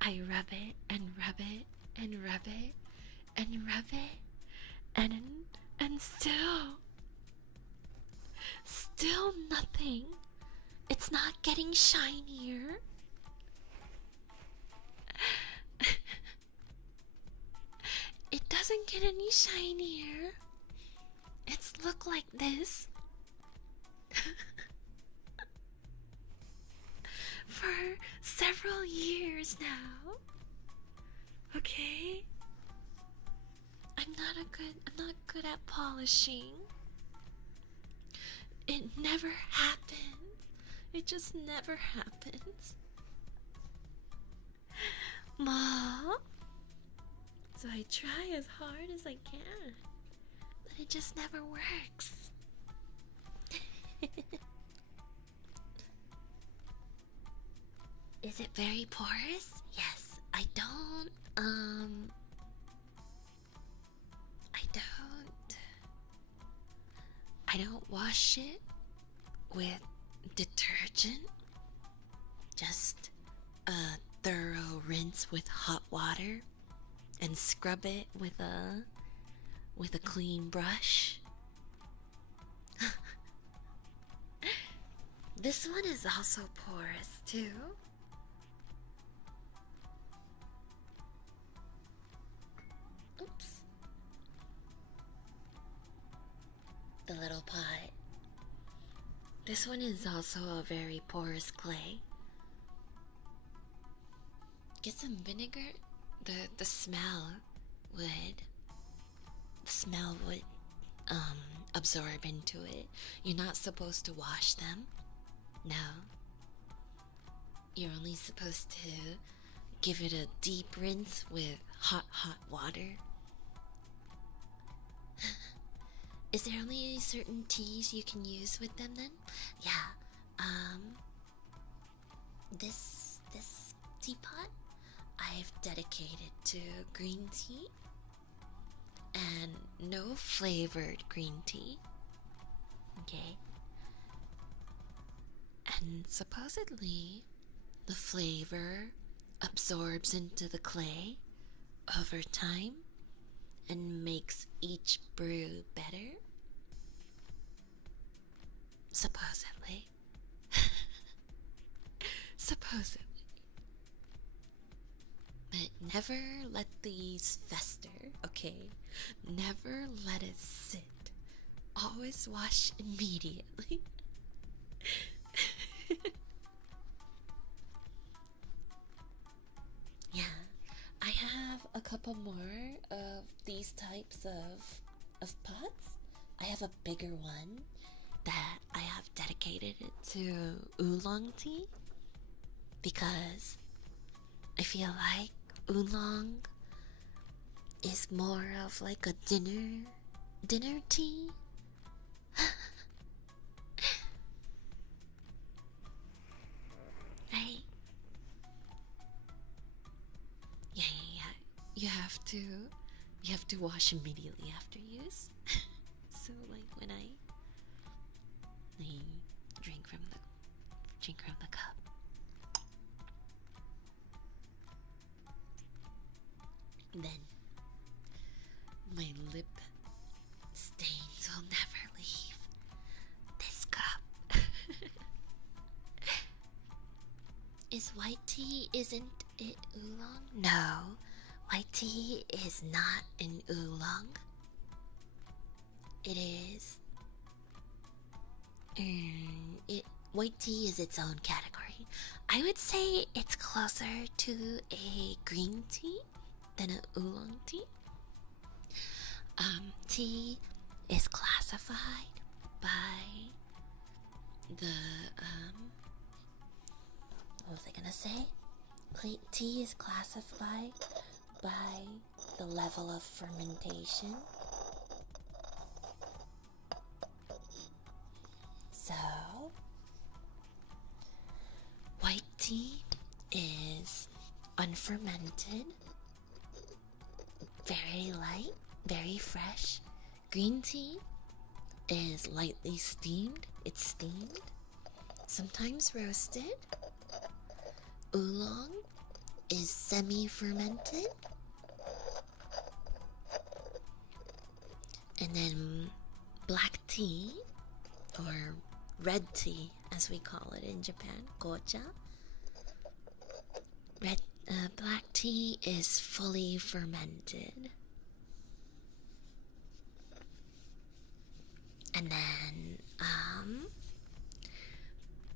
I rub it and rub it and rub it and rub it and still nothing. It's not getting shinier. It doesn't get any shinier. It's look like this for several years now. Okay? I'm not good at polishing. It never happens. It just never happens. Mom? So I try as hard as I can, but it just never works. Is it very porous? Yes. I don't wash it with detergent. Just a thorough rinse with hot water and scrub it with a clean brush. This one is also porous too. Oops. The little pot. This one is also a very porous clay. Get some vinegar. The smell would absorb into it. You're not supposed to wash them. No. You're only supposed to give it a deep rinse with hot water. Is there only certain teas you can use with them then? Yeah. This teapot I've dedicated to green tea and no flavored green tea. Okay. And supposedly the flavor absorbs into the clay over time and makes each brew better. Supposedly. Supposedly. But never let these fester, okay? Never let it sit. Always wash immediately. Yeah, I have a couple more of these types of pots. I have a bigger one that I have dedicated it to oolong tea because I feel like oolong is more of like a dinner tea. Right? Yeah. You have to wash immediately after use. So like when I drink from the cup. Then my lip stains will never leave this cup. Is white tea, isn't it oolong? No, white tea is not an oolong. It is. White tea is its own category. I would say it's closer to a green tea than an oolong tea. Tea is classified by the what was I gonna say? Tea is classified by the level of fermentation. So, white tea is unfermented, very light, very fresh. Green tea is lightly steamed. It's steamed, sometimes roasted. Oolong is semi-fermented. And then black tea, or red tea as we call it in Japan, gocha. Black tea is fully fermented. And then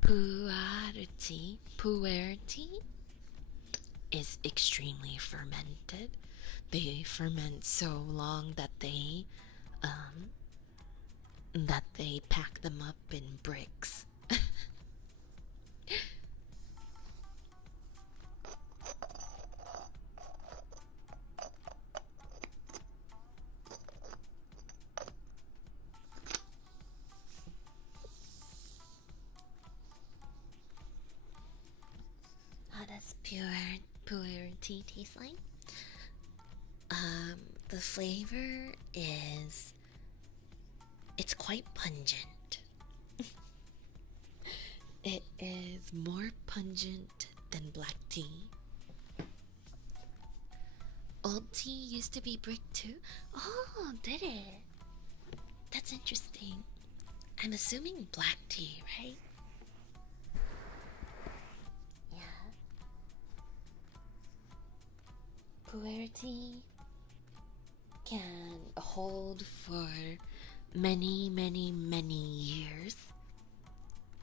pu'er tea is extremely fermented. They ferment so long that they pack them up in bricks. How does pu'er tea taste like? The flavor is, it's quite pungent. It is more pungent than black tea. Old tea used to be brick too. Oh, did it? That's interesting. I'm assuming black tea, right? Yeah. Pu'er tea can hold for many, many, many years.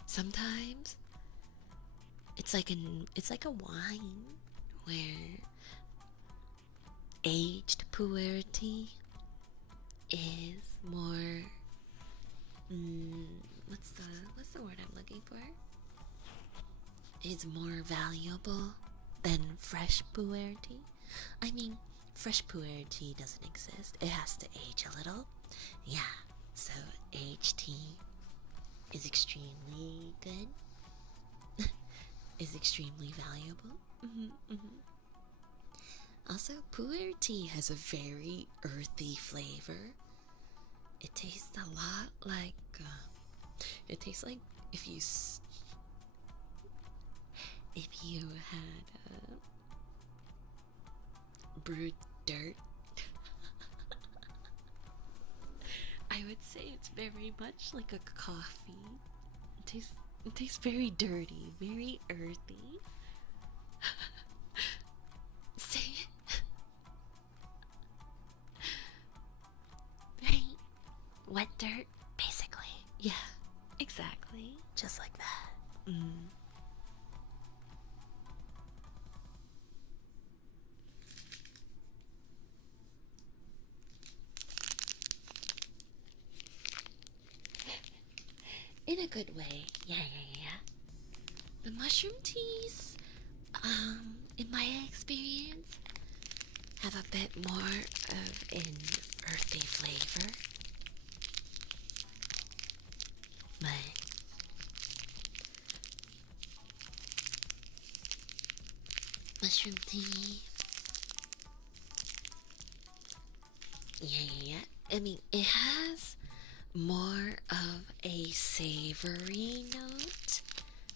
Sometimes it's like a wine where aged pu'er tea is more what's the word I'm looking for? Is more valuable than fresh pu'er tea. I mean, fresh pu'er tea doesn't exist. It has to age a little. Yeah, so aged tea is extremely good. Is extremely valuable. Also, pu'er tea has a very earthy flavor. It tastes a lot like it tastes like if you had brewed dirt. I would say it's very much like a coffee. It tastes very dirty, very earthy. Say it. Right? Wet dirt, basically. Yeah, exactly. Just like that. In a good way. Yeah. The mushroom teas, in my experience, have a bit more of an earthy flavor. But mushroom tea. Yeah. I mean, it has more of a savory note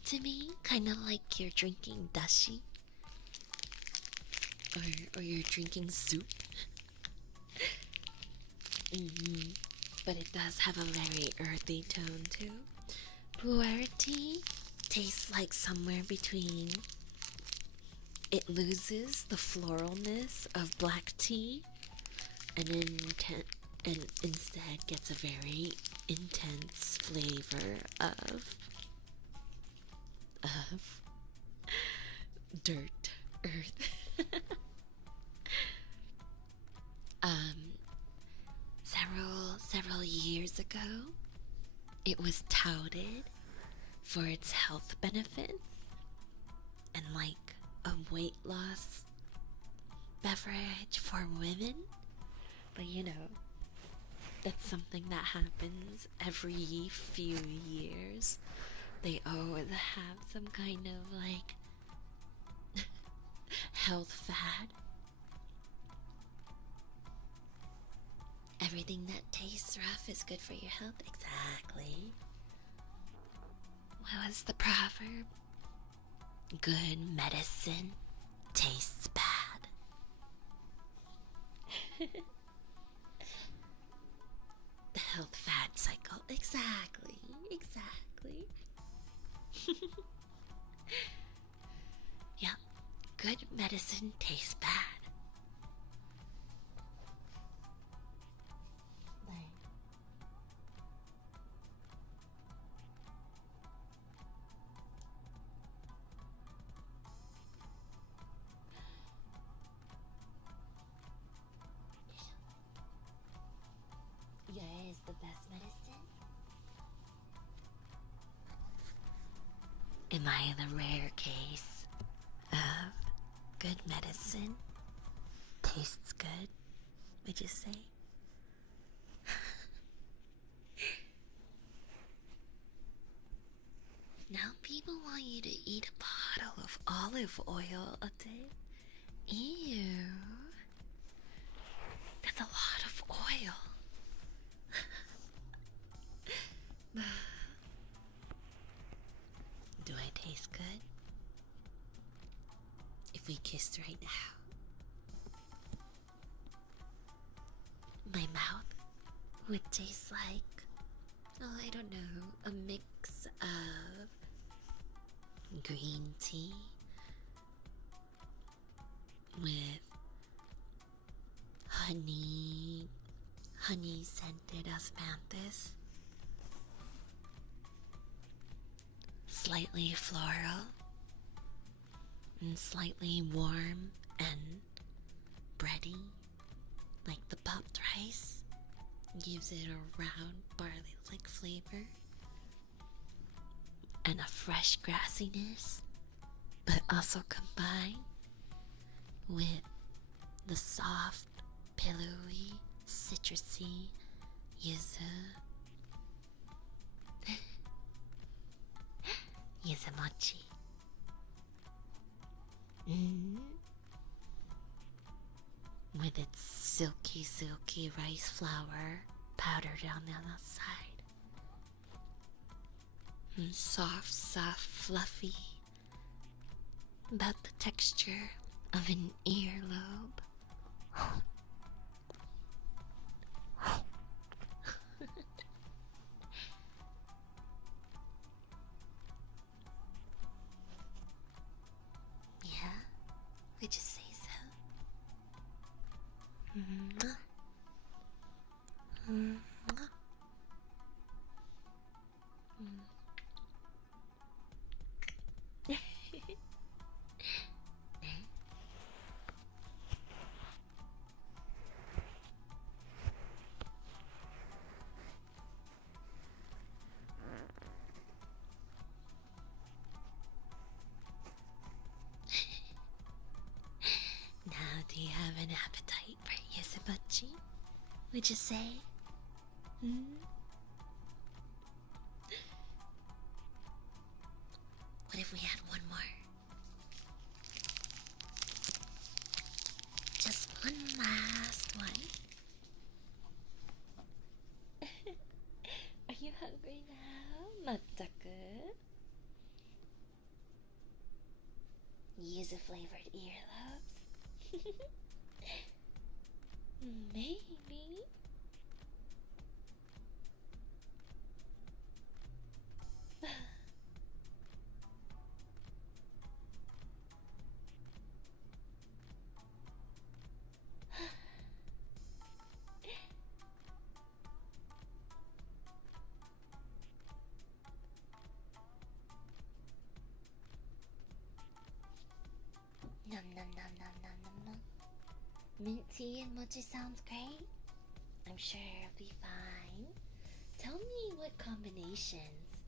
to me, kind of like you're drinking dashi, or you're drinking soup. But it does have a very earthy tone too. Pu'er tea tastes like somewhere between. It loses the floralness of black tea, and instead gets a very intense flavor of dirt, earth. Several years ago, it was touted for its health benefits and like a weight loss beverage for women. But you know, that's something that happens every few years. They always have some kind of like health fad. Everything that tastes rough is good for your health. Exactly. What was the proverb? Good medicine tastes bad. The health fad cycle. Exactly. Yeah, good medicine tastes bad. Yeah, is the best medicine. Am I the rare case of good medicine tastes good, would you say? Now people want you to eat a bottle of olive oil a day. Ew. That's a lot of oil. right now. My mouth would taste like, oh, I don't know, a mix of green tea with honey scented osmanthus, slightly floral, and slightly warm and bready, like the popped rice gives it a round barley-like flavor, and a fresh grassiness, but also combined with the soft, pillowy, citrusy yuzu. Yuzu mochi. With its silky rice flour powdered on the outside. And soft, fluffy. About the texture of an earlobe. Yeah, would you say so? Now, do you have an appetite for yuzumochi? Would you say? What if we had one more? Just one last one. Are you hungry now, Mataku? Yuzu flavored earlobes? Maybe. Nom nom nom nom nom nom nom. Mint tea and mochi sounds great. I'm sure it'll be fine. Tell me what combinations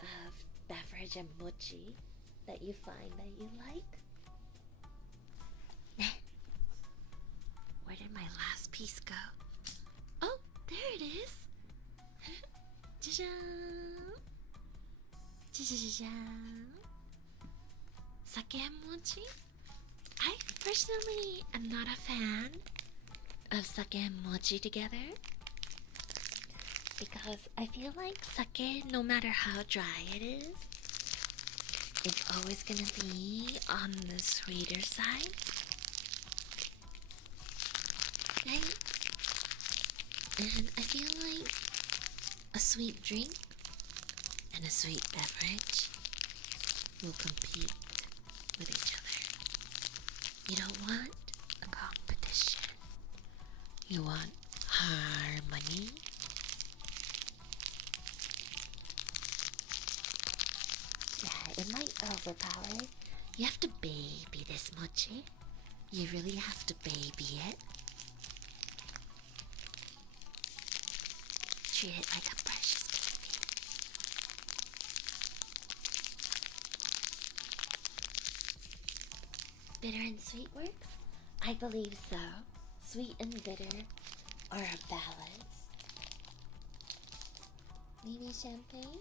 of beverage and mochi that you find that you like. Where did my last piece go? Oh, there it is. Ja-ja. Ja-ja-ja-ja. Sake and mochi? I personally am not a fan of sake and mochi together because I feel like sake, no matter how dry it is, it's always gonna be on the sweeter side. Right? And I feel like a sweet drink and a sweet beverage will compete with each other. You don't want a competition. You want harmony. Yeah, it might overpower. You have to baby this mochi. You really have to baby it. Treat it like a precious baby. Bitter and sweet works? I believe so. Sweet and bitter are a balance. Maybe champagne?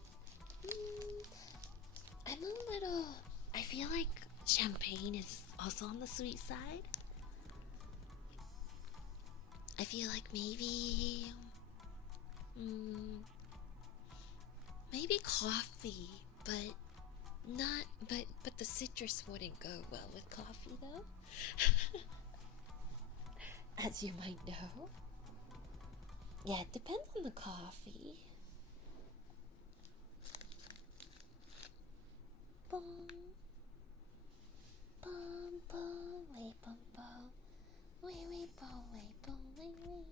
I'm a little... I feel like champagne is also on the sweet side. I feel like maybe... maybe coffee, but Not, but the citrus wouldn't go well with coffee though. As you might know. Yeah, it depends on the coffee. Boom. Boom, boom, wee, boom, boom. Wee, wee, boom, wee, boom, wee, wee.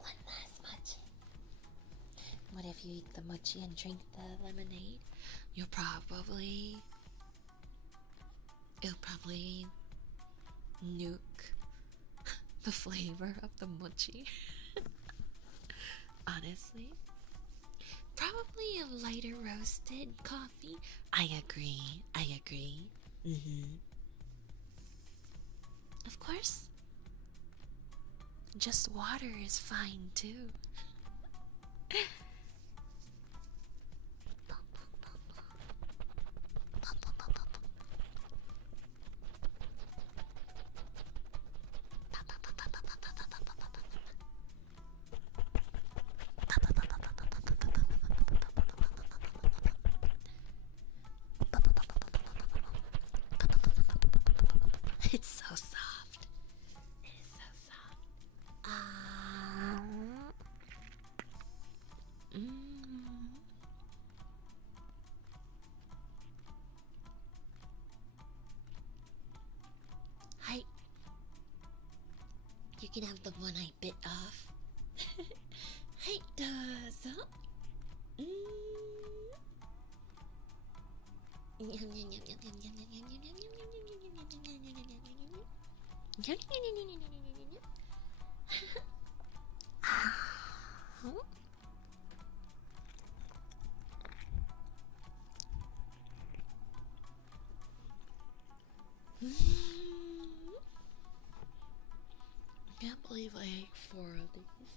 One last mochi. What if you eat the mochi and drink the lemonade? It'll probably nuke the flavor of the mochi. Honestly. Probably a lighter roasted coffee. I agree. Of course. Just water is fine too. It's so soft. It is so soft. Hi. You can have the one I bit off. Hi, does. I can't believe I ate 4 of these.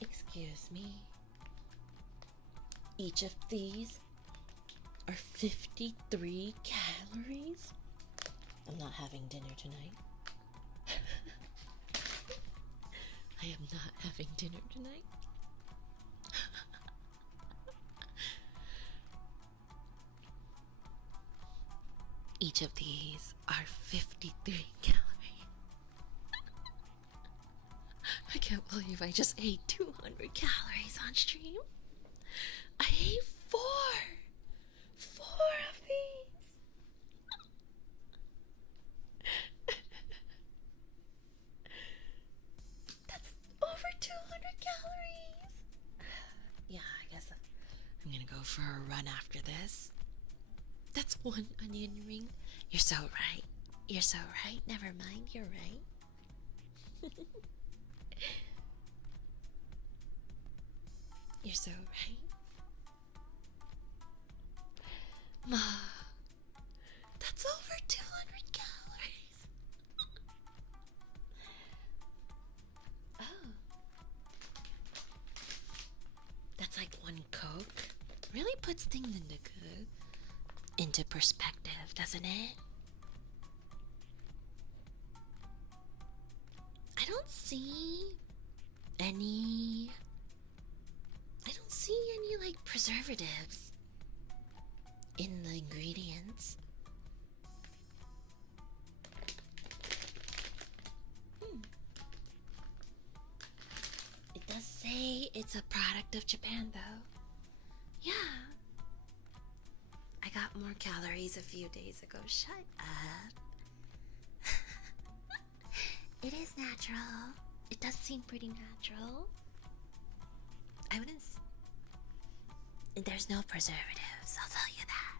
Excuse me. Each of these are 53 calories. I'm not having dinner tonight. I am not having dinner tonight. Each of these are 53 calories. I can't believe I just ate 200 calories on stream. I ate 4 of these. That's over 200 calories. Yeah, I guess I'm gonna go for a run after this. That's 1 onion ring. You're so right. You're so right. Never mind, you're right. You're so right. Ma, that's over 200 calories. Oh. That's like 1 Coke. Really puts things into perspective, doesn't it? I don't see any like preservatives in the ingredients. It does say it's a product of Japan though. Yeah. I got more calories a few days ago. Shut up. It is natural. It does seem pretty natural. I wouldn't. There's no preservatives, I'll tell you that.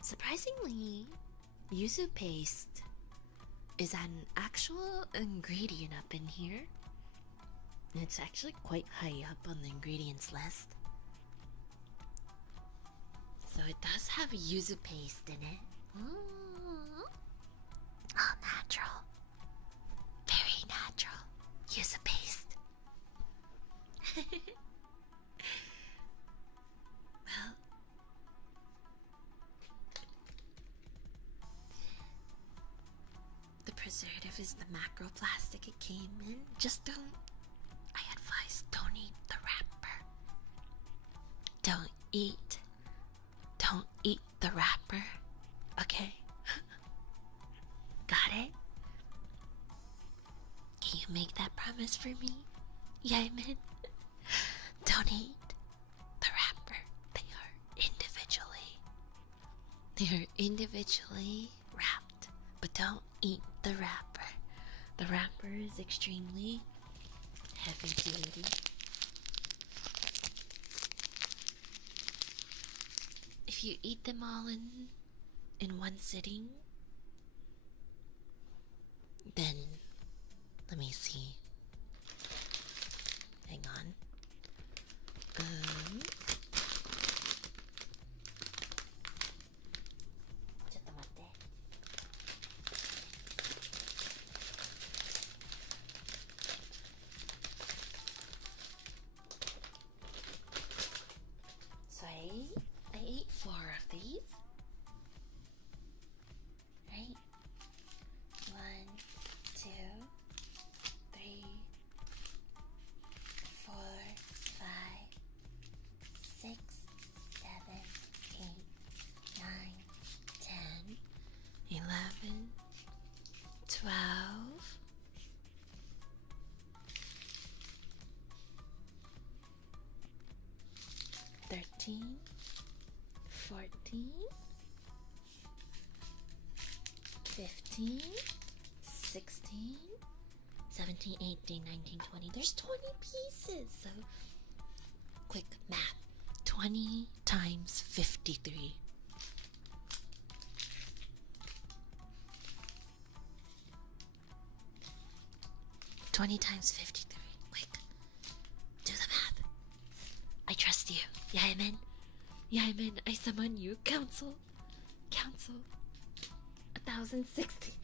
Surprisingly, yuzu paste is an actual ingredient up in here. It's actually quite high up on the ingredients list. So it does have yuzu paste in it. All natural. Very natural. Yuzu paste. preservative is the macroplastic it came in. Just don't. I advise don't eat the wrapper. Don't eat. Don't eat the wrapper. Okay? Got it? Can you make that promise for me? Yaman? Don't eat the wrapper. They are individually wrapped, but don't eat the wrapper. The wrapper is extremely heavy duty. If you eat them all in one sitting, then let me see. Hang on. So I ate 4 of these. Right? 1, 2, 3, 4, 5, 6, 7, 8, 9, 10, 11, 12, 13, 14, 15, 16, 17, 18, 19, 20. There's 20 pieces. So, quick math. 20 times 53. Times 53. Quick. Do the math. I trust you. Yaman. Yaman, I summon you. Council. 1,060.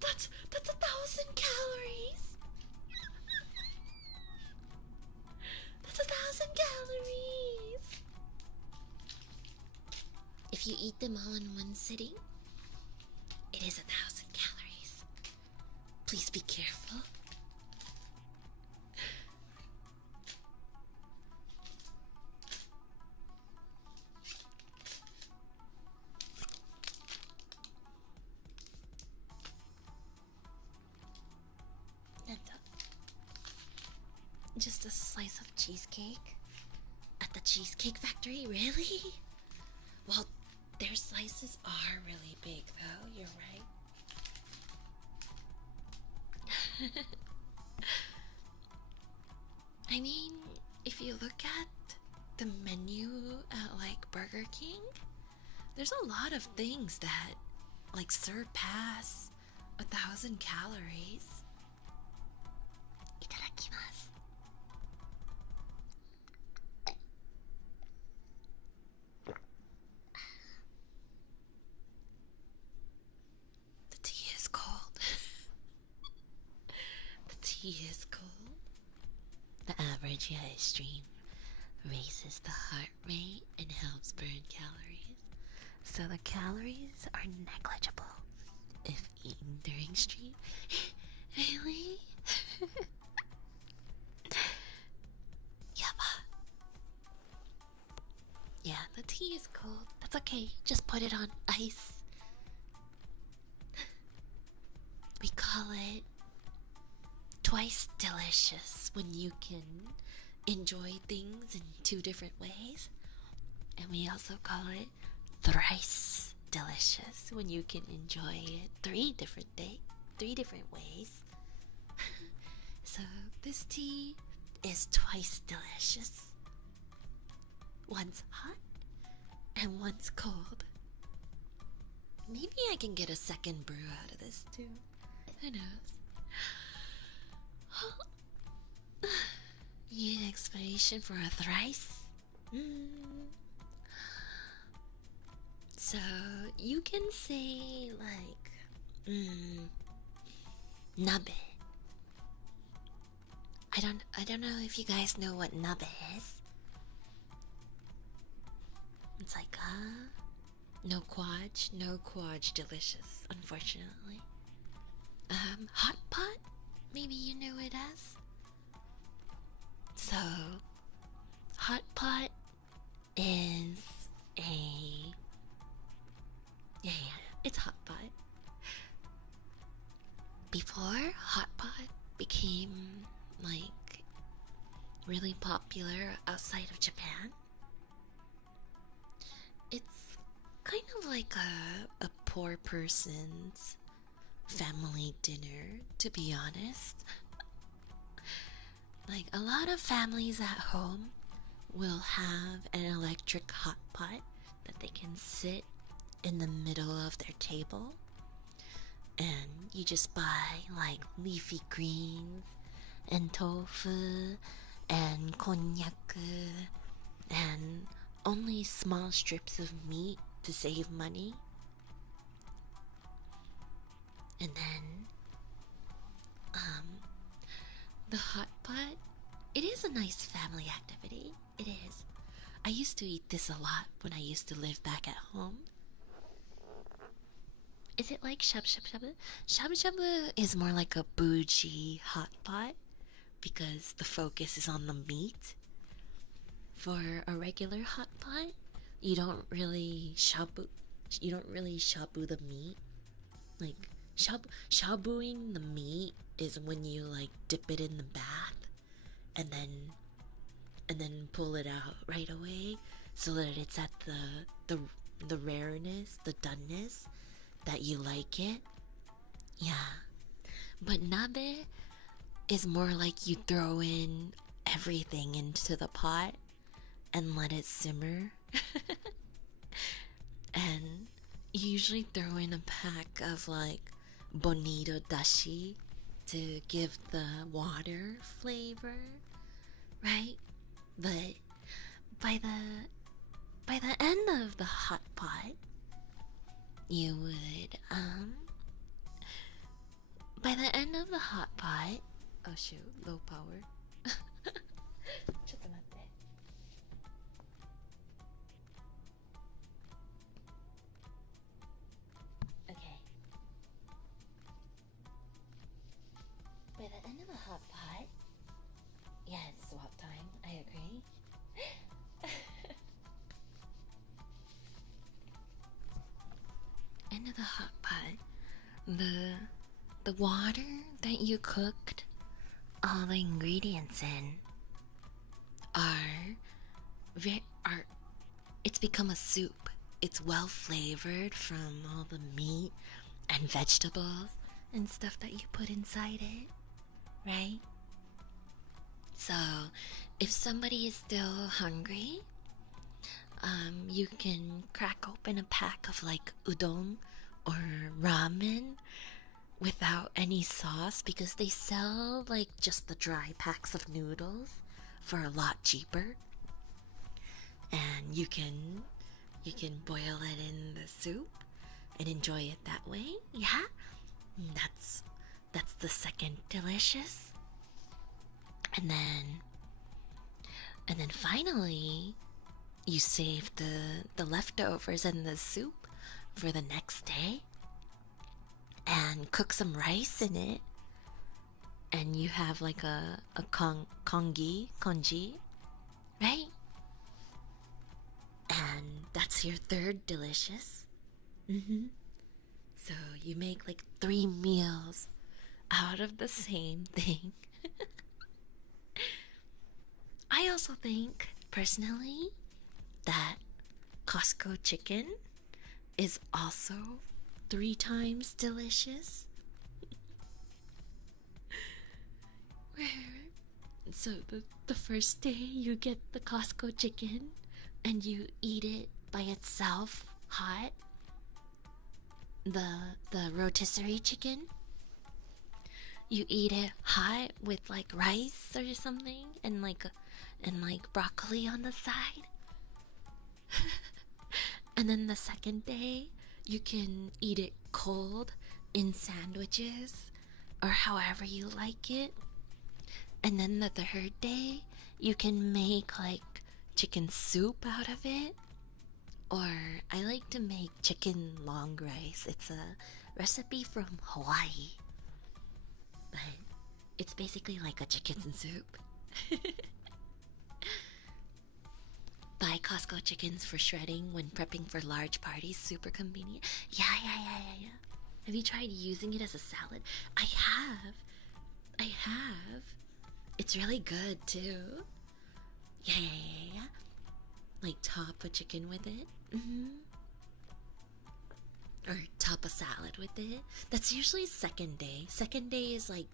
That's 1,000 calories. That's 1,000 calories. If you eat them all in one sitting, it is 1,000 calories. Please be careful. Just a slice of cheesecake at the Cheesecake Factory? Really? Well, their slices are really big, though. You're right. I mean, if you look at the menu at like Burger King, there's a lot of things that like surpass 1,000 calories. Itadakimasu. The tea is cold. The tea is cold. The average ice stream raises the heart rate and helps burn calories. So the calories are negligible if eaten during stream. Really? Yaba. Yeah, the tea is cold. That's okay. Just put it on ice. We call it twice delicious when you can enjoy things in 2 different ways. And we also call it thrice delicious when you can enjoy it 3 different ways. So this tea is twice delicious. One's hot and one's cold. Maybe I can get a second brew out of this too. Who knows? You need explanation for a thrice? So you can say like nabe. I don't know if you guys know what nabe is. It's like no quaj delicious, unfortunately. hot pot? Maybe you know it as? So, hot pot is a. Yeah, it's hot pot. Before hot pot became like really popular outside of Japan, it's kind of like a poor person's family dinner, to be honest. Like, a lot of families at home will have an electric hot pot that they can sit in the middle of their table, and you just buy like leafy greens and tofu and konnyaku and only small strips of meat to save money. And then the hot pot, it is a nice family activity. It is. I used to eat this a lot when I used to live back at home. Is it like shabu shabu? Shabu shabu is more like a bougie hot pot because the focus is on the meat. For a regular hot pot, you don't really shabu the meat. Like shabuing the meat is when you like dip it in the bath and then pull it out right away so that it's at the rareness, the doneness that you like it. Yeah. But nabe is more like you throw in everything into the pot and let it simmer. And you usually throw in a pack of like bonito dashi to give the water flavor, right? But by the end of the hot pot, you would by the end of the hot pot, oh shoot, low power. ちょっと待って。Okay. By the end of a hot pot, yeah, it's swap time. I agree. End of the hot pot, the water that you cooked all the ingredients in are it's become a soup. It's well flavored from all the meat and vegetables and stuff that you put inside it, right? So, if somebody is still hungry, you can crack open a pack of like udon or ramen without any sauce because they sell like just the dry packs of noodles for a lot cheaper. And you can boil it in the soup and enjoy it that way. Yeah, that's the second delicious. And then finally, you save the leftovers and the soup for the next day and cook some rice in it, and you have like a congee, right? And that's your third delicious. So you make like 3 meals out of the same thing. I also think, personally, that Costco chicken is also 3 times delicious. So the first day you get the Costco chicken and you eat it by itself hot, the rotisserie chicken, you eat it hot with like rice or something and like broccoli on the side. And then the second day you can eat it cold in sandwiches or however you like it. And then the third day you can make like chicken soup out of it. Or I like to make chicken long rice. It's a recipe from Hawaii. but it's basically like a chicken soup. Buy Costco chickens for shredding when prepping for large parties. Super convenient. Yeah. Have you tried using it as a salad? I have. It's really good too. Yeah. Like top a chicken with it. Or top a salad with it. That's usually second day. Second day is like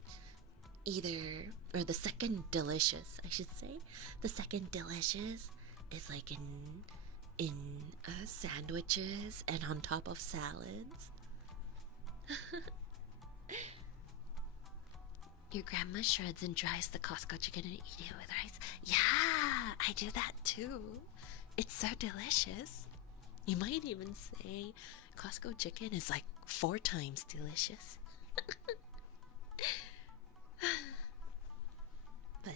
either, or the second delicious, I should say. The second delicious is like in sandwiches and on top of salads. Your grandma shreds and dries the Costco chicken and eat it with rice. Yeah, I do that too. It's so delicious. You might even say Costco chicken is like 4 times delicious. But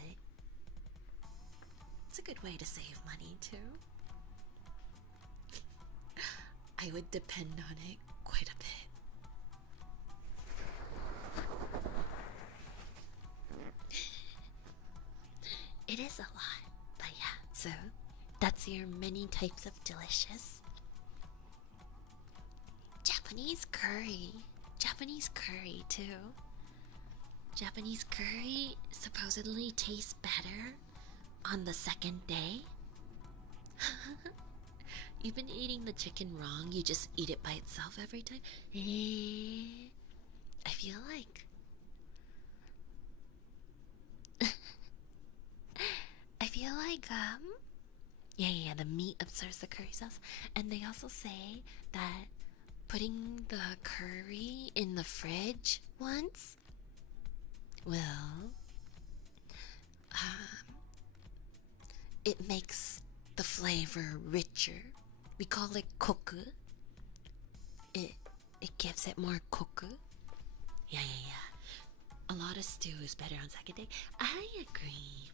it's a good way to save money too. I would depend on it quite a bit. It is a lot, but yeah, so that's your many types of delicious. Japanese curry too. Japanese curry supposedly tastes better on the second day. You've been eating the chicken wrong, you just eat it by itself every time. I feel like yeah, the meat absorbs the curry sauce. And they also say that putting the curry in the fridge once will it makes the flavor richer. We call it koku. It gives it more koku. Yeah. A lot of stew is better on second day. I agree.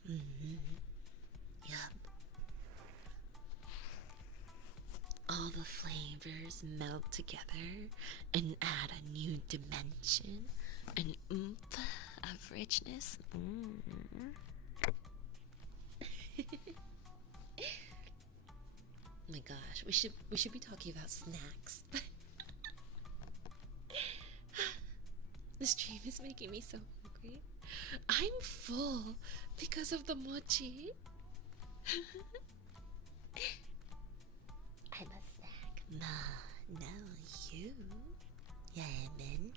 Yup. All the flavors melt together and add a new dimension, an oomph of richness. Oh my gosh, we should be talking about snacks. The stream is making me so hungry. I'm full because of the mochi. I'm a snack. No, you. Yeah, man.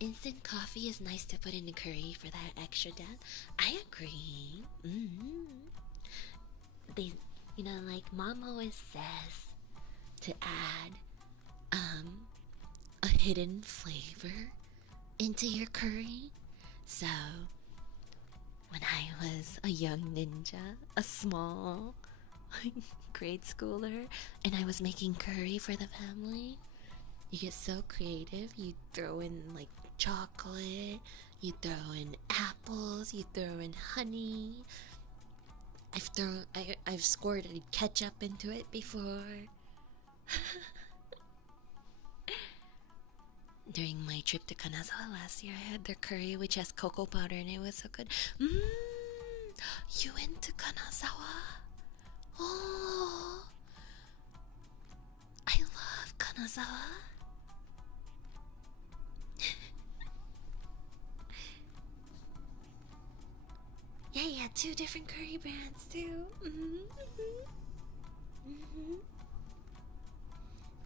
Instant coffee is nice to put in a curry for that extra depth. I agree. They, like mom always says to add a hidden flavor into your curry. So when I was a young ninja, a small grade schooler, and I was making curry for the family, you get so creative. You throw in like chocolate, you throw in apples, you throw in honey. I've squirted ketchup into it before. During my trip to Kanazawa last year, I had their curry which has cocoa powder and it was so good. You went to Kanazawa? Oh, I love Kanazawa. Yeah, 2 different curry brands too.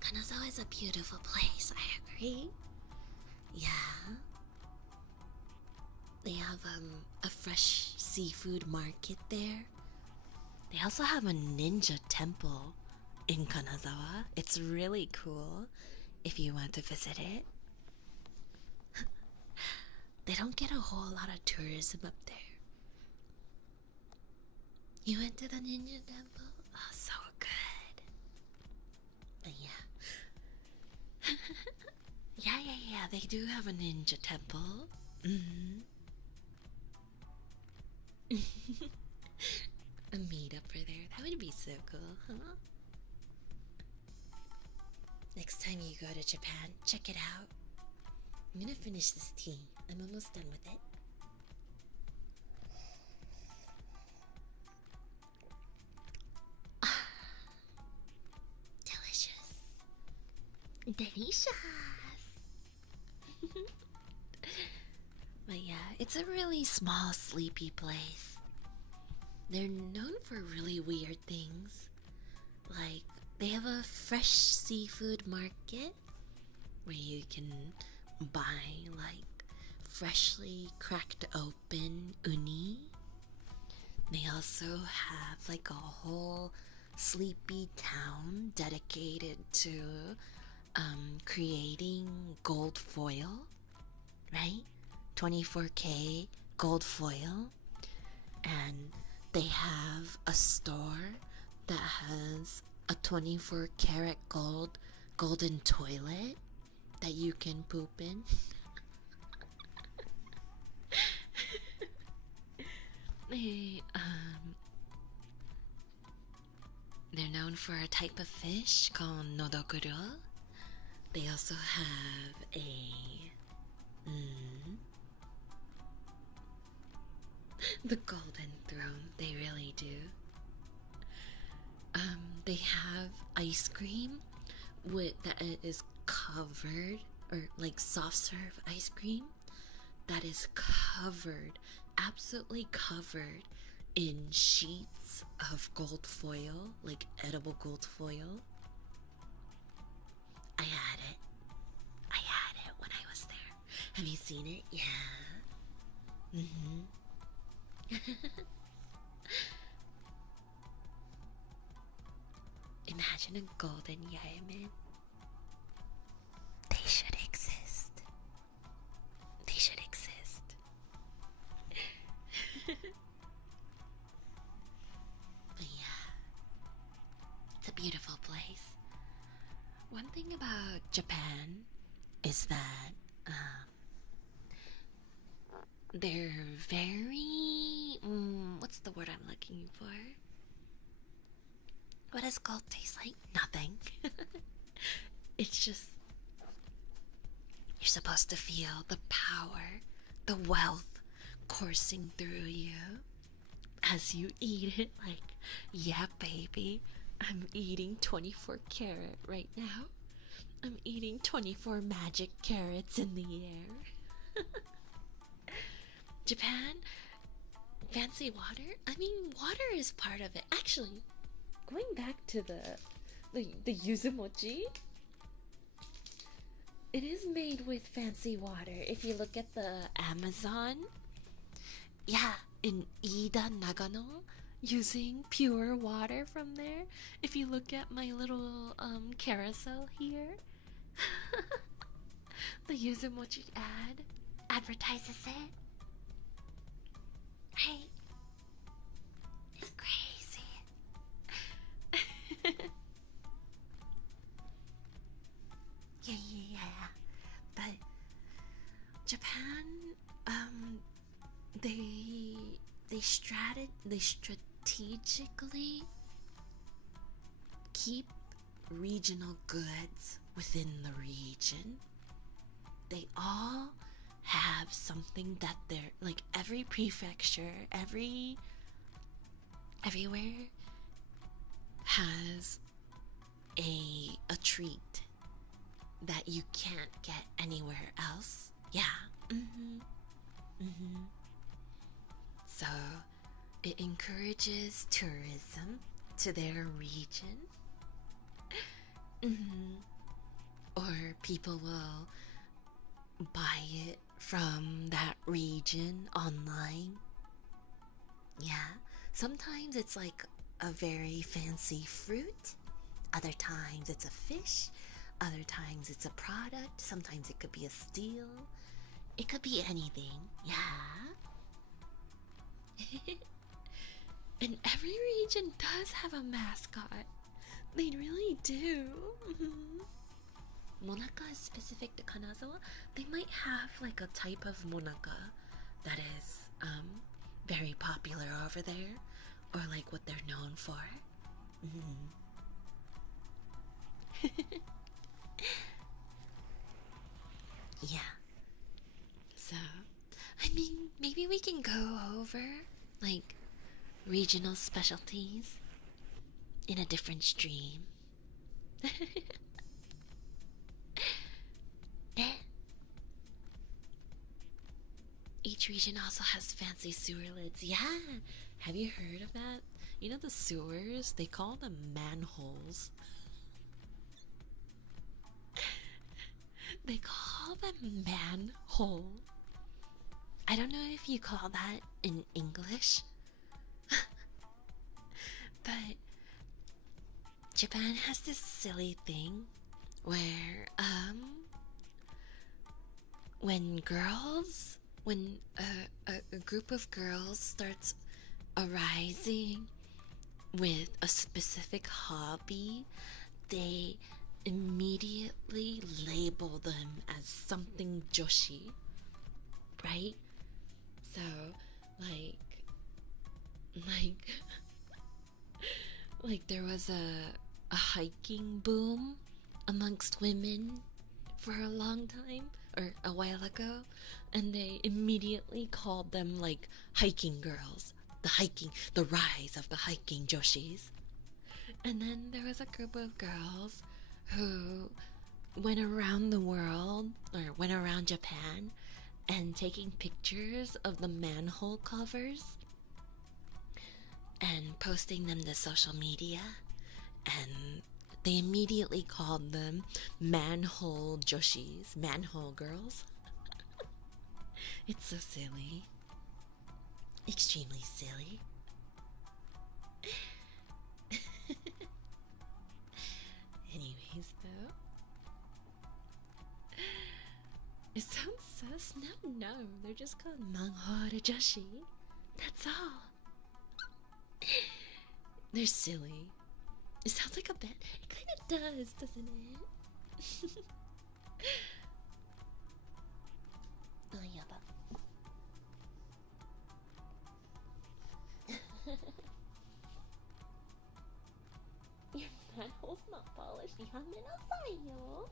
Kanazawa is a beautiful place, I agree. Yeah. They have a fresh seafood market there. They also have a ninja temple in Kanazawa. It's really cool if you want to visit it. They don't get a whole lot of tourism up there. You went to the ninja temple? Oh, so good. But yeah. Yeah, they do have a ninja temple. A meetup for there. That would be so cool, huh? Next time you go to Japan, check it out. I'm gonna finish this tea. I'm almost done with it. Delicious. Delicious. But yeah, it's a really small, sleepy place. They're known for really weird things. Like, they have a fresh seafood market where you can buy, like, freshly cracked open uni. They also have, like, a whole sleepy town dedicated to creating gold foil, right? 24K gold foil. And they have a store that has a 24 karat golden toilet that you can poop in. They're known for a type of fish called nodokuro. They also have the golden throne. They really do. They have ice cream that is covered, or like soft serve ice cream that is covered, absolutely covered in sheets of gold foil, like edible gold foil. I had it. I had it when I was there. Have you seen it? Yeah. Imagine a golden yaemen. They should exist. They should exist. But yeah, it's a beautiful place. One thing about Japan is that they're very what's the word I'm looking for? What does gold taste like? Nothing. It's just, you're supposed to feel the power, the wealth coursing through you as you eat it. Like, yeah, baby, I'm eating 24 karat right now. I'm eating 24 magic carrots in the air. Japan, fancy water? I mean, water is part of it. Actually, going back to the yuzu mochi, it is made with fancy water. If you look at the Amazon, yeah, in Ida, Nagano, using pure water from there. If you look at my little carousel here, the yuzu mochi ad advertises it. Right? It's crazy. Yeah. But Japan, they strategically keep regional goods within the region. They all have something that they're like, every prefecture, everywhere has a treat that you can't get anywhere else. Yeah. So it encourages tourism to their region. Or people will buy it from that region online. Yeah. Sometimes it's like a very fancy fruit. Other times it's a fish. Other times it's a product. Sometimes it could be a steel. It could be anything. Yeah. And every region does have a mascot. They really do. Monaka is specific to Kanazawa. They might have like a type of monaka that is very popular over there, or like what they're known for. go over like regional specialties in a different stream. Each region also has fancy sewer lids. Yeah, have you heard of that? You know the sewers? They call them manholes. They call them manhole. I don't know if you call that in English, but Japan has this silly thing where when a group of girls starts arising with a specific hobby, they immediately label them as something joshi, right? So like like there was a hiking boom amongst women for a long time, or a while ago, and they immediately called them like hiking girls, the rise of the hiking joshis. And then there was a group of girls who went around the world, or went around Japan, and taking pictures of the manhole covers and posting them to social media, and they immediately called them manhole joshis, manhole girls. It's so silly. Extremely silly. Anyways, though, it sounds sus. No, they're just called manhole joshi. That's all. They're silly. It sounds like a band. It kind of does, doesn't it? Oh, yeah, but... Your manhole's not polished. Yamenasai-yo.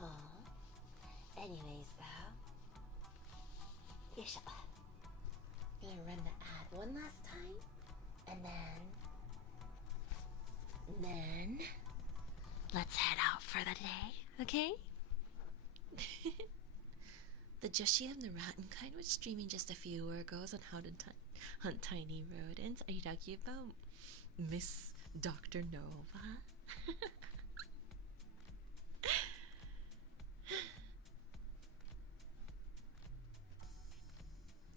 Well, anyways, though. Yoisho. Gonna run the ad one last time, and then let's head out for the day, okay? The Joshi of the Rat and Kind was streaming just a few hours ago on how to hunt tiny rodents. Are you talking about Miss Dr. Nova?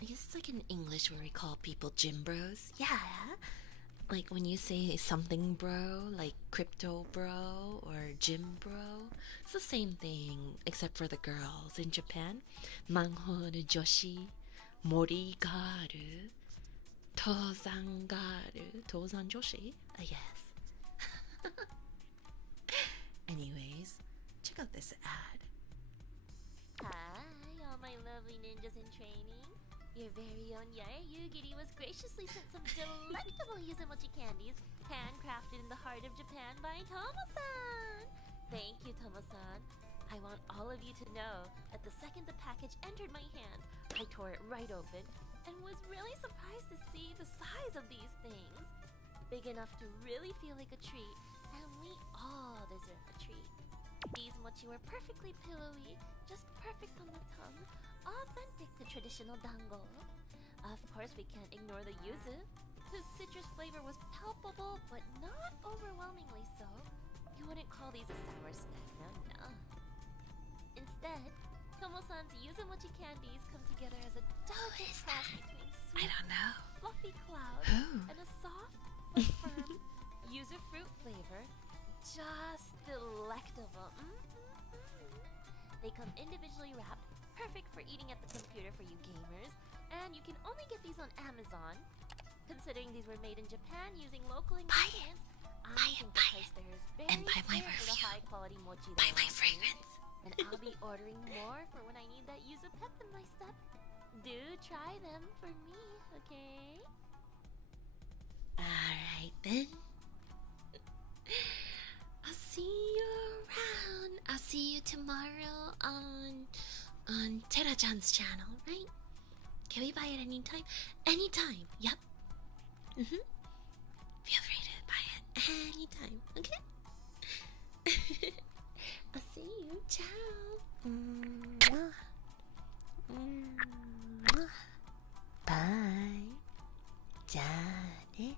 I guess it's like in English where we call people gym bros. Yeah. Like when you say something bro, like crypto bro or gym bro, it's the same thing except for the girls in Japan. Manhole joshi, morigaru, tozan joshi, I guess. Anyways, check out this ad. Hi, all my lovely ninjas in training. Your very own Yugiri was graciously sent some delectable yuzu mochi candies, handcrafted in the heart of Japan by Tomo-san. Thank you, Tomo-san. I want all of you to know that the second the package entered my hand, I tore it right open and was really surprised to see the size of these things. Big enough to really feel like a treat, and we all deserve a treat. These mochi were perfectly pillowy, just perfect on the tongue, authentic to traditional dango. Of course, we can't ignore the yuzu, whose citrus flavor was palpable but not overwhelmingly so. You wouldn't call these a sour snack, no. Instead, Tomo-san's yuzu mochi candies come together as a delicate cross between sweet, fluffy cloud and a soft but firm yuzu fruit flavor. Just delectable. They come individually wrapped, perfect for eating at the computer for you gamers, and you can only get these on Amazon. Considering these were made in Japan using local ingredients, I think the price there is very fair for the high quality mochi they offer. And I'll be ordering more for when I need that yuzu pep in my step. Do try them for me, okay? Alright then. I'll see you around. I'll see you tomorrow on Tera-chan's channel, right? Can we buy it anytime? Anytime, yep. Feel free to buy it anytime, okay? I'll see you. Ciao. Bye. じゃあね。